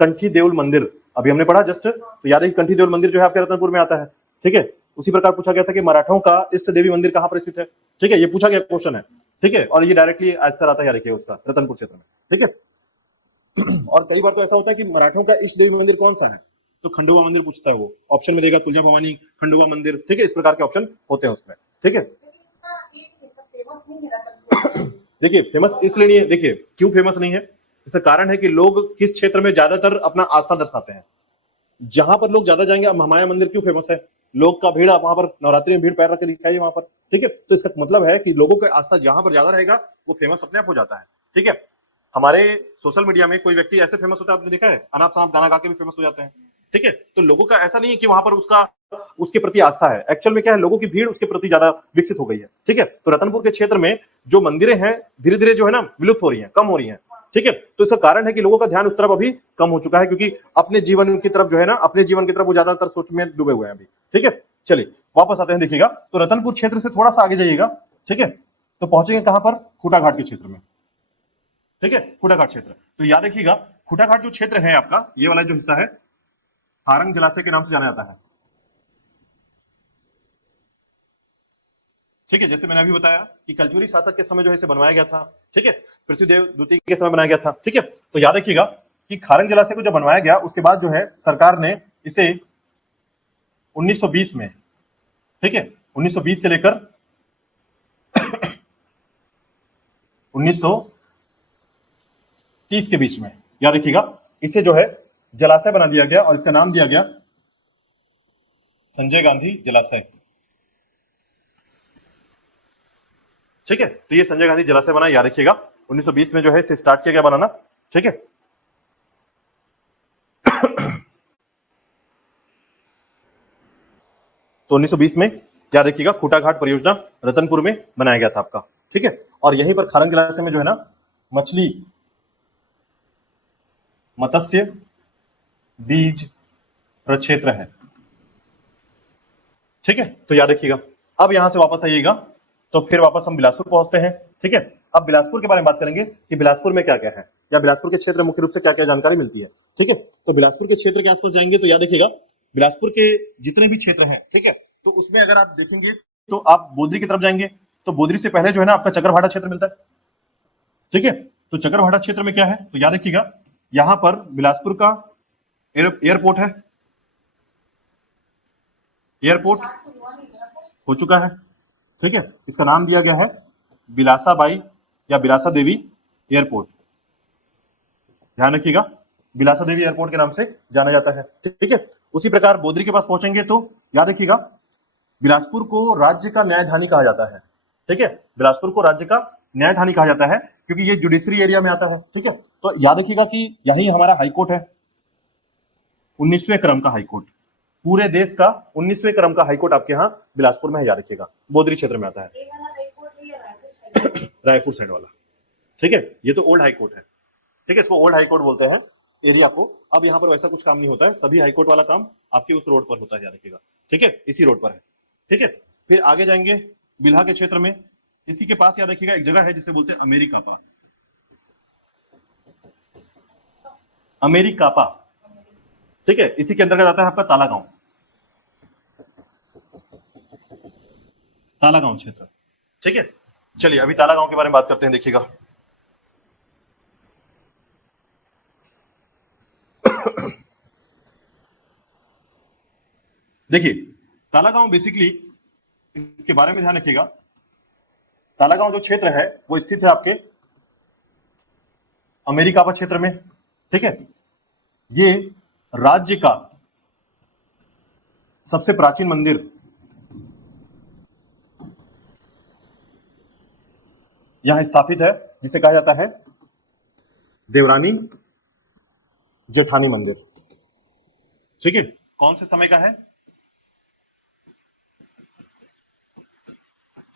कंठी देवल मंदिर अभी हमने पढ़ा जस्ट, तो याद रखिए कंठी देवल मंदिर जो है आपके रतनपुर में आता है। ठीक है, उसी प्रकार पूछा गया था कि मराठों का इष्ट देवी मंदिर कहां पर स्थित है। ठीक है, ये पूछा गया क्वेश्चन है। ठीक है, और ये डायरेक्टली आंसर आता है याद रखिए उसका, रतनपुर क्षेत्र में। ठीक है और कई बार तो ऐसा होता है कि मराठों का इष्ट देवी मंदिर कौन सा है, तो खंडोबा मंदिर पूछता है, वो ऑप्शन में देगा तुलजा भवानी, खंडोबा मंदिर। ठीक है, इस प्रकार के ऑप्शन होते हैं उसमें। ठीक है देखिए फेमस इसलिए नहीं है, देखिए क्यों फेमस नहीं है, इसका कारण है कि लोग किस क्षेत्र में ज्यादातर अपना आस्था दर्शाते हैं। जहां पर लोग ज्यादा जाएंगे, अब महामाया मंदिर क्यों फेमस है, लोग का भीड़, आप वहां पर नवरात्रि में भीड़ पैर रख के दिखाइए वहां पर। ठीक है, तो इसका मतलब है कि लोगों की आस्था जहां पर ज्यादा रहेगा वो फेमस अपने आप हो जाता है। ठीक है, हमारे सोशल मीडिया में कोई व्यक्ति ऐसे फेमस होता है, आपने देखा है, अनाप शनाप गाना गा के भी फेमस हो जाते हैं। ठीक है, तो लोगों का ऐसा नहीं है कि वहां पर उसका उसके प्रति आस्था है, एक्चुअल में क्या है, लोगों की भीड़ उसके प्रति ज्यादा विकसित हो गई है। ठीक है, तो रतनपुर के क्षेत्र में जो मंदिरें हैं धीरे धीरे जो है ना विलुप्त हो रही है, कम हो रही है। ठीक है, तो इसका कारण है कि लोगों का ध्यान उस तरफ अभी कम हो चुका है, क्योंकि अपने जीवन की तरफ जो है ना, अपने जीवन की तरफ वो ज्यादातर सोच में डूबे हुए हैं अभी। ठीक है, चलिए वापस आते हैं। देखिएगा तो रतनपुर क्षेत्र से थोड़ा सा आगे जाइएगा। ठीक है, तो पहुंचेंगे कहां पर? खूटाघाट के क्षेत्र में। ठीक है, खूटाघाट क्षेत्र, तो याद रखिएगा खूटाघाट जो क्षेत्र है आपका, ये वाला जो हिस्सा है हारंग जलाशय के नाम से जाना जाता है। ठीक है, जैसे मैंने अभी बताया कि कलचुरी शासक के समय जो है इसे बनवाया गया था। ठीक है, पृथ्वीदेव द्वितीय के समय बनाया गया था। ठीक है, तो याद रखिएगा कि खारंग जलाशय को जब बनवाया गया, उसके बाद जो है सरकार ने इसे 1920 में, ठीक है, 1920 से लेकर 1930 के बीच में, याद रखिएगा, इसे जो है जलाशय बना दिया गया और इसका नाम दिया गया संजय गांधी जलाशय। ठीक है, तो ये संजय गांधी जलाशय बना, याद रखिएगा 1920 में जो है इसे स्टार्ट किया गया बनाना। ठीक है, तो 1920 में याद रखिएगा खूटाघाट परियोजना रतनपुर में बनाया गया था आपका। ठीक है, और यहीं पर खारंग जलाशय में जो है ना मछली, मत्स्य, बीज प्रक्षेत्र है। ठीक है, तो याद रखिएगा। अब यहां से वापस आइएगा, तो फिर वापस हम बिलासपुर पहुंचते हैं। ठीक है, अब बिलासपुर के बारे में बात करेंगे कि बिलासपुर में क्या क्या है, या बिलासपुर के क्षेत्र में मुख्य रूप से क्या क्या जानकारी मिलती है। ठीक है, तो बिलासपुर के क्षेत्र के आसपास जाएंगे तो याद रखिएगा बिलासपुर के जितने भी क्षेत्र हैं, ठीक है, तो उसमें अगर आप देखेंगे तो आप बोदरी की तरफ जाएंगे, तो बोदरी से पहले जो है ना आपका चकरभाटा क्षेत्र मिलता है। ठीक है, तो चकरभाटा क्षेत्र में क्या है, तो याद रखिएगा यहां पर बिलासपुर का एयरपोर्ट है, एयरपोर्ट हो चुका है। ठीक है, इसका नाम दिया गया है बिलासा बाई या बिलासा देवी एयरपोर्ट, ध्यान रखिएगा बिलासा देवी एयरपोर्ट के नाम से जाना जाता है। ठीक है, उसी प्रकार बोदरी के पास पहुंचेंगे तो याद रखिएगा बिलासपुर को राज्य का न्यायधानी कहा जाता है। ठीक है, बिलासपुर को राज्य का न्यायधानी कहा जाता है क्योंकि ये जुडिशरी एरिया में आता है। ठीक है, तो याद रखिएगा कि यही हमारा हाईकोर्ट है। 19वें क्रम का हाईकोर्ट, पूरे देश का 19वें क्रम का हाईकोर्ट आपके यहाँ बिलासपुर में है, याद रखिएगा, बोदरी क्षेत्र में आता है, रायपुर साइड वाला। ठीक है, ये तो ओल्ड हाईकोर्ट है। ठीक है, इसको ओल्ड हाईकोर्ट बोलते हैं एरिया को। अब यहाँ पर वैसा कुछ काम नहीं होता है, सभी हाईकोर्ट वाला काम आपके उस रोड पर होता है, याद रखिएगा। ठीक है, इसी रोड पर है। ठीक है, फिर आगे जाएंगे बिल्हा के क्षेत्र में, इसी के पास याद रखिएगा एक जगह है जिसे बोलते हैं अमेरिकापा। अमेरिकापा, ठीक है, इसी के अंतर्गत आता है आपका तालागांव, तालागांव क्षेत्र। ठीक है, चलिए अभी तालागांव के बारे में बात करते हैं, देखिएगा। देखिए तालागांव बेसिकली, इसके बारे में ध्यान रखिएगा, तालागांव जो क्षेत्र है वो स्थित है आपके अमेरिकापा क्षेत्र में। ठीक है, ये राज्य का सबसे प्राचीन मंदिर यहां स्थापित है, जिसे कहा जाता है देवरानी जेठानी मंदिर। ठीक है, कौन से समय का है?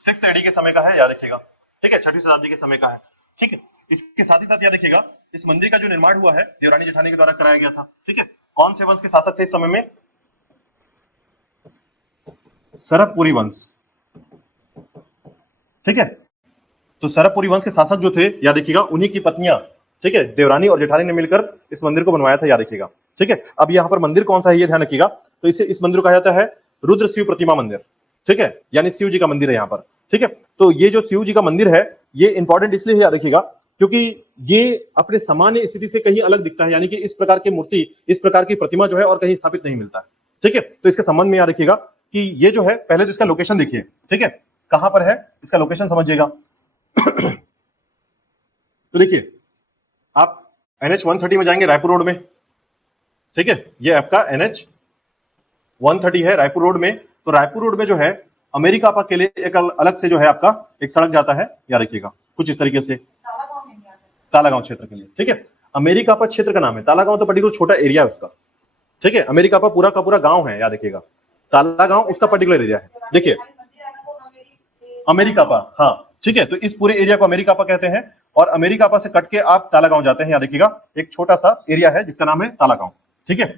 6th एडी के समय का है, याद रखिएगा। ठीक है, 6वीं शताब्दी के समय का है। ठीक है, इसके साथ ही साथ याद रखिएगा इस मंदिर का जो निर्माण हुआ है देवरानी जेठानी के द्वारा कराया गया था। ठीक है, कौन से वंश के शासक थे इस समय में? सरभपुरी वंश। ठीक है, तो सरभपुरी वंश के शासक जो थे, याद रखिएगा, उन्हीं की पत्नियां, ठीक है, देवरानी और जेठानी ने मिलकर इस मंदिर को बनवाया था, याद रखिएगा। ठीक है, अब यहाँ पर मंदिर कौन सा है ये ध्यान रखिएगा, तो इसे इस मंदिर को कहा जाता है रुद्र शिव प्रतिमा मंदिर। ठीक है, यानी शिव जी का मंदिर है यहाँ पर। ठीक है, तो ये जो शिव जी का मंदिर है ये इंपॉर्टेंट इसलिए याद रखिएगा क्योंकि ये अपने सामान्य स्थिति से कहीं अलग दिखता है, यानी कि इस प्रकार की मूर्ति, इस प्रकार की प्रतिमा जो है और कहीं स्थापित नहीं मिलता है। ठीक है, तो इसके संबंध में याद रखिएगा कि ये जो है, पहले तो इसका लोकेशन देखिए। ठीक है, कहां पर है इसका लोकेशन समझिएगा। तो देखिए आप NH 130 में जाएंगे रायपुर रोड में। ठीक है, ये आपका NH 130 है रायपुर रोड में। तो रायपुर रोड में जो है अमेरिकापा के लिए एक अलग से जो है आपका एक सड़क जाता है, याद रखिएगा, कुछ इस तरीके से, तालागांव क्षेत्र के लिए। ठीक है, अमेरिकापा क्षेत्र का नाम है, तालागांव तो पर्टिकुलर छोटा एरिया है उसका। ठीक है, अमेरिकापा पूरा का पूरा गांव है, याद रखिएगा, तालागांव उसका पर्टिकुलर एरिया है। देखिए अमेरिकापा, हाँ ठीक है, तो इस पूरे एरिया को अमेरिकापा कहते हैं और अमेरिकापा से कट के आप तालागांव जाते हैं, याद रखिएगा, एक छोटा सा एरिया है जिसका नाम है तालागांव। ठीक है,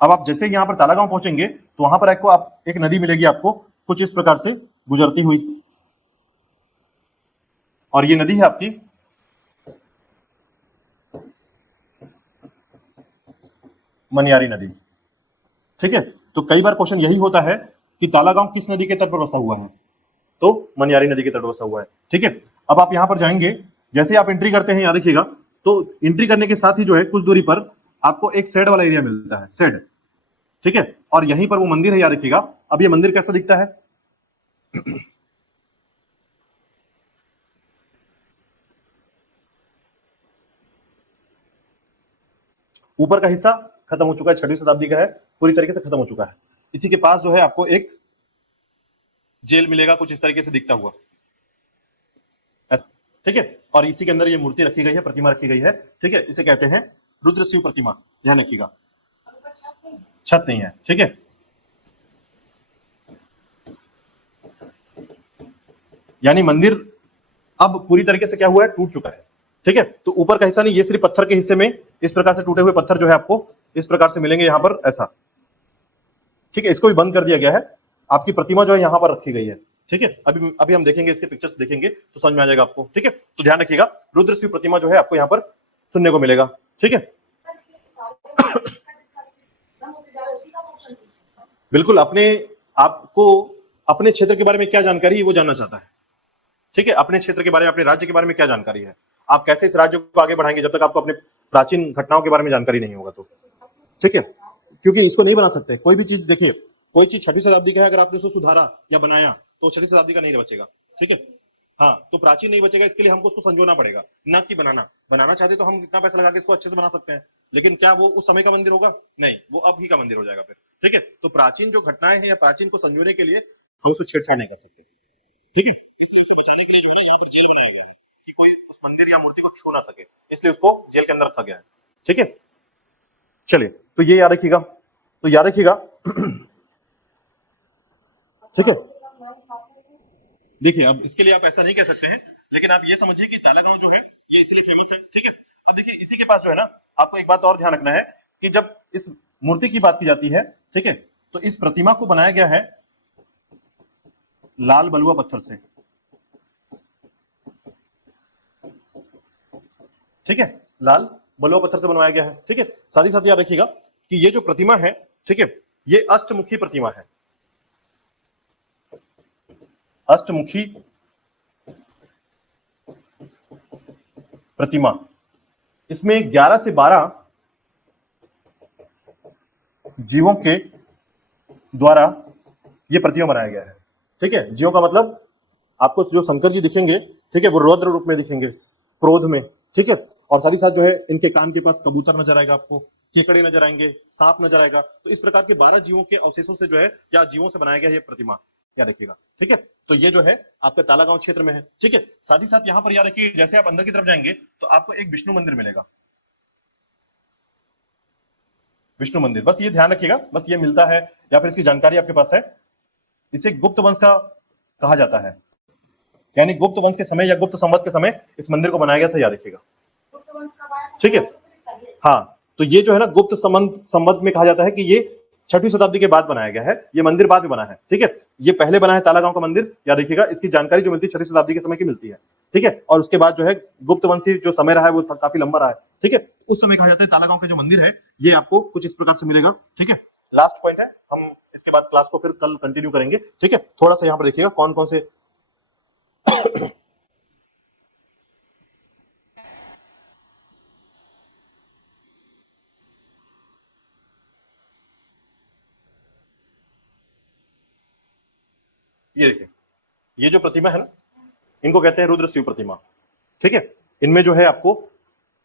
अब आप जैसे यहां पर तालागांव पहुंचेंगे तो वहां पर आपको एक नदी मिलेगी, आपको कुछ इस प्रकार से गुजरती हुई, और ये नदी है आपकी मनियारी नदी। ठीक है, तो कई बार क्वेश्चन यही होता है कि तालागांव किस नदी के तट पर बसा हुआ है, तो मनियारी नदी के तट पर बसा हुआ है। ठीक है, अब आप यहां पर जाएंगे, जैसे आप एंट्री करते हैं, याद रखिएगा, तो एंट्री करने के साथ ही जो है कुछ दूरी पर आपको एक शेड वाला एरिया मिलता है, शेड। ठीक है, और यहीं पर वो मंदिर है, याद रखिएगा। अब ये मंदिर कैसा दिखता है? ऊपर का हिस्सा खत्म हो चुका है, 6वीं शताब्दी का है, पूरी तरीके से खत्म हो चुका है। इसी के पास जो है आपको एक जेल मिलेगा, कुछ इस तरीके से दिखता हुआ। ठीक है, और इसी के अंदर ये मूर्ति रखी गई है, प्रतिमा रखी गई है। ठीक है, इसे कहते हैं रुद्र शिव प्रतिमा, ध्यान रखिएगा, छत नहीं है। ठीक है, यानी मंदिर अब पूरी तरीके से क्या हुआ है, टूट चुका है। ठीक है, तो ऊपर का हिस्सा नहीं, ये सिर्फ पत्थर के हिस्से में इस प्रकार से टूटे हुए पत्थर जो है आपको इस प्रकार से मिलेंगे यहां पर, ऐसा। ठीक है, इसको भी बंद कर दिया गया है, आपकी प्रतिमा जो है यहां पर रखी गई है। ठीक है, अभी अभी हम देखेंगे, इसके पिक्चर्स देखेंगे तो समझ में आ जाएगा आपको। ठीक है, तो ध्यान रखिएगा, रुद्र शिव प्रतिमा जो है आपको यहां पर सुनने को मिलेगा। ठीक है, बिल्कुल, अपने आपको अपने क्षेत्र के बारे में क्या जानकारी है वो जानना चाहता है। ठीक है, अपने क्षेत्र के बारे में, अपने राज्य के बारे में क्या जानकारी है, आप कैसे इस राज्य को आगे बढ़ाएंगे जब तक आपको अपने प्राचीन घटनाओं के बारे में जानकारी नहीं होगा तो। ठीक है, क्योंकि इसको नहीं बना सकते, कोई भी चीज देखिए, कोई चीज 6वीं शताब्दी का है, अगर आपने उसको सुधारा या बनाया तो 6वीं शताब्दी का नहीं बचेगा। ठीक है, हाँ, तो प्राचीन नहीं बचेगा, इसके लिए हमको उसको संजोना पड़ेगा, ना कि बनाना चाहते तो हम इतना पैसा लगा के इसको अच्छे से बना सकते हैं, लेकिन क्या वो उस समय का मंदिर होगा? नहीं, वो अब ही का मंदिर हो जाएगा फिर। ठीक है, तो प्राचीन जो घटनाएं हैं या प्राचीन को संजोने के लिए हम उसको छेड़छाड़ नहीं कर सकते। ठीक है, इसलिए उसे बचाने के लिए जो है कि कोई उस मंदिर या मूर्ति को छू ना सके, इसलिए उसको जेल के अंदर रखा गया है। ठीक है, चलिए, तो ये याद रखिएगा, तो याद रखिएगा। ठीक है, देखिए अब इसके लिए आप ऐसा नहीं कह सकते हैं, लेकिन आप ये समझिए कि तालागांव जो है ये इसलिए फेमस है। ठीक है, अब देखिए इसी के पास जो है ना, आपको एक बात और ध्यान रखना है कि जब इस मूर्ति की बात की जाती है, ठीक है, तो इस प्रतिमा को बनाया गया है लाल बलुआ पत्थर से। ठीक है, लाल बलुआ पत्थर से बनवाया गया है। ठीक है, साथ ही साथ याद रखिएगा कि ये जो प्रतिमा है, ठीक है, ये अष्टमुखी प्रतिमा है, अष्टमुखी प्रतिमा। इसमें 11 से 12 जीवों के द्वारा ये प्रतिमा बनाया गया है। ठीक है, जीवों का मतलब आपको जो शंकर जी दिखेंगे, ठीक है, वो रौद्र रूप में दिखेंगे, क्रोध में। ठीक है, और साथ ही साथ जो है इनके कान के पास कबूतर नजर आएगा, आपको केकड़े नजर आएंगे, सांप नजर आएगा। तो इस प्रकार के 12 जीवों के अवशेषों से जो है या जीवों से बनाया गया ये प्रतिमा, याद रखिएगा। ठीक है, तो ये जो है आपके तालागांव क्षेत्र में है। ठीक है, साथ ही साथ यहां पर याद रखिए, जैसे आप अंदर की तरफ जाएंगे तो आपको एक विष्णु मंदिर मिलेगा, विष्णु मंदिर। बस ये ध्यान रखिएगा, बस ये मिलता है या फिर इसकी जानकारी आपके पास है। इसे गुप्त वंश का कहा जाता है, यानी गुप्त वंश के समय या गुप्त संवत के समय इस मंदिर को बनाया गया था, याद रखिएगा। ठीक है, हाँ, तो ये जो है ना गुप्त संवत में कहा जाता है कि ये 6वीं शताब्दी के बाद बनाया गया है, ये मंदिर बाद में बना है। ठीक है, ये पहले बना है तालागांव का मंदिर, याद रखिएगा। इसकी जानकारी जो मिलती है 6वीं शताब्दी के समय की मिलती है। ठीक है, और उसके बाद जो है गुप्त वंशी जो समय रहा है वो काफी लंबा रहा है। ठीक है, उस समय कहा जाता है तालागांव का जो मंदिर है ये आपको कुछ इस प्रकार से मिलेगा। ठीक है, लास्ट पॉइंट है, हम इसके बाद क्लास को फिर कल कंटिन्यू करेंगे। ठीक है, थोड़ा सा यहाँ पर देखिएगा कौन कौन से ये देखिए, ये जो प्रतिमा है ना, इनको कहते हैं रुद्र शिव प्रतिमा। ठीक है, इनमें जो है आपको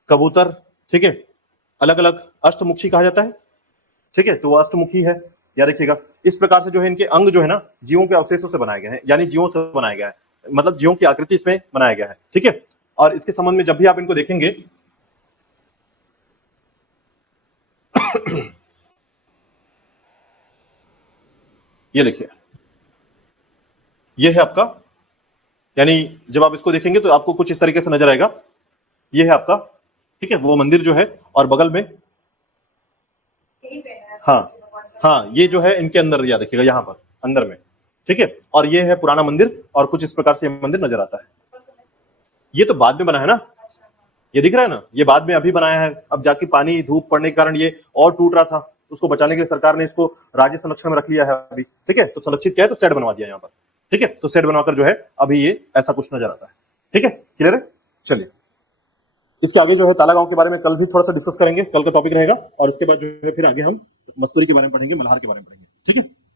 कबूतर, ठीक है, अलग अलग अष्टमुखी कहा जाता है। ठीक है, तो वो अष्टमुखी है, याद रखिएगा। इस प्रकार से जो है इनके अंग जो है ना जीवों के अवशेषों से बनाए गए हैं, यानी जीवों से बनाया गया है, मतलब जीवों की आकृति इसमें बनाया गया है। ठीक है, और इसके संबंध में जब भी आप इनको देखेंगे ये देखिए, ये है आपका, यानी जब आप इसको देखेंगे तो आपको कुछ इस तरीके से नजर आएगा। ये है आपका, ठीक है, वो मंदिर जो है, और बगल में हाँ हाँ, ये जो है इनके अंदर, याद रखिएगा यहाँ पर अंदर में। ठीक है, और ये है पुराना मंदिर, और कुछ इस प्रकार से मंदिर नजर आता है। ये तो बाद में बना है ना, ये दिख रहा है ना, ये बाद में अभी बनाया है। अब जाके पानी धूप पड़ने के कारण ये और टूट रहा था, उसको बचाने के लिए सरकार ने इसको राज्य संरक्षण में रख लिया है अभी। ठीक है, तो संरक्षित किया है, तो शेड बनवा दिया यहाँ पर। ठीक है, तो शेड बनवाकर जो है अभी ये ऐसा कुछ नजर आता है। ठीक है, क्लियर है। चलिए, इसके आगे जो है तालागांव के बारे में कल भी थोड़ा सा डिस्कस करेंगे, कल का टॉपिक रहेगा, और उसके बाद जो है फिर आगे हम मस्तूरी के बारे में पढ़ेंगे, मल्हार के बारे में पढ़ेंगे। ठीक है।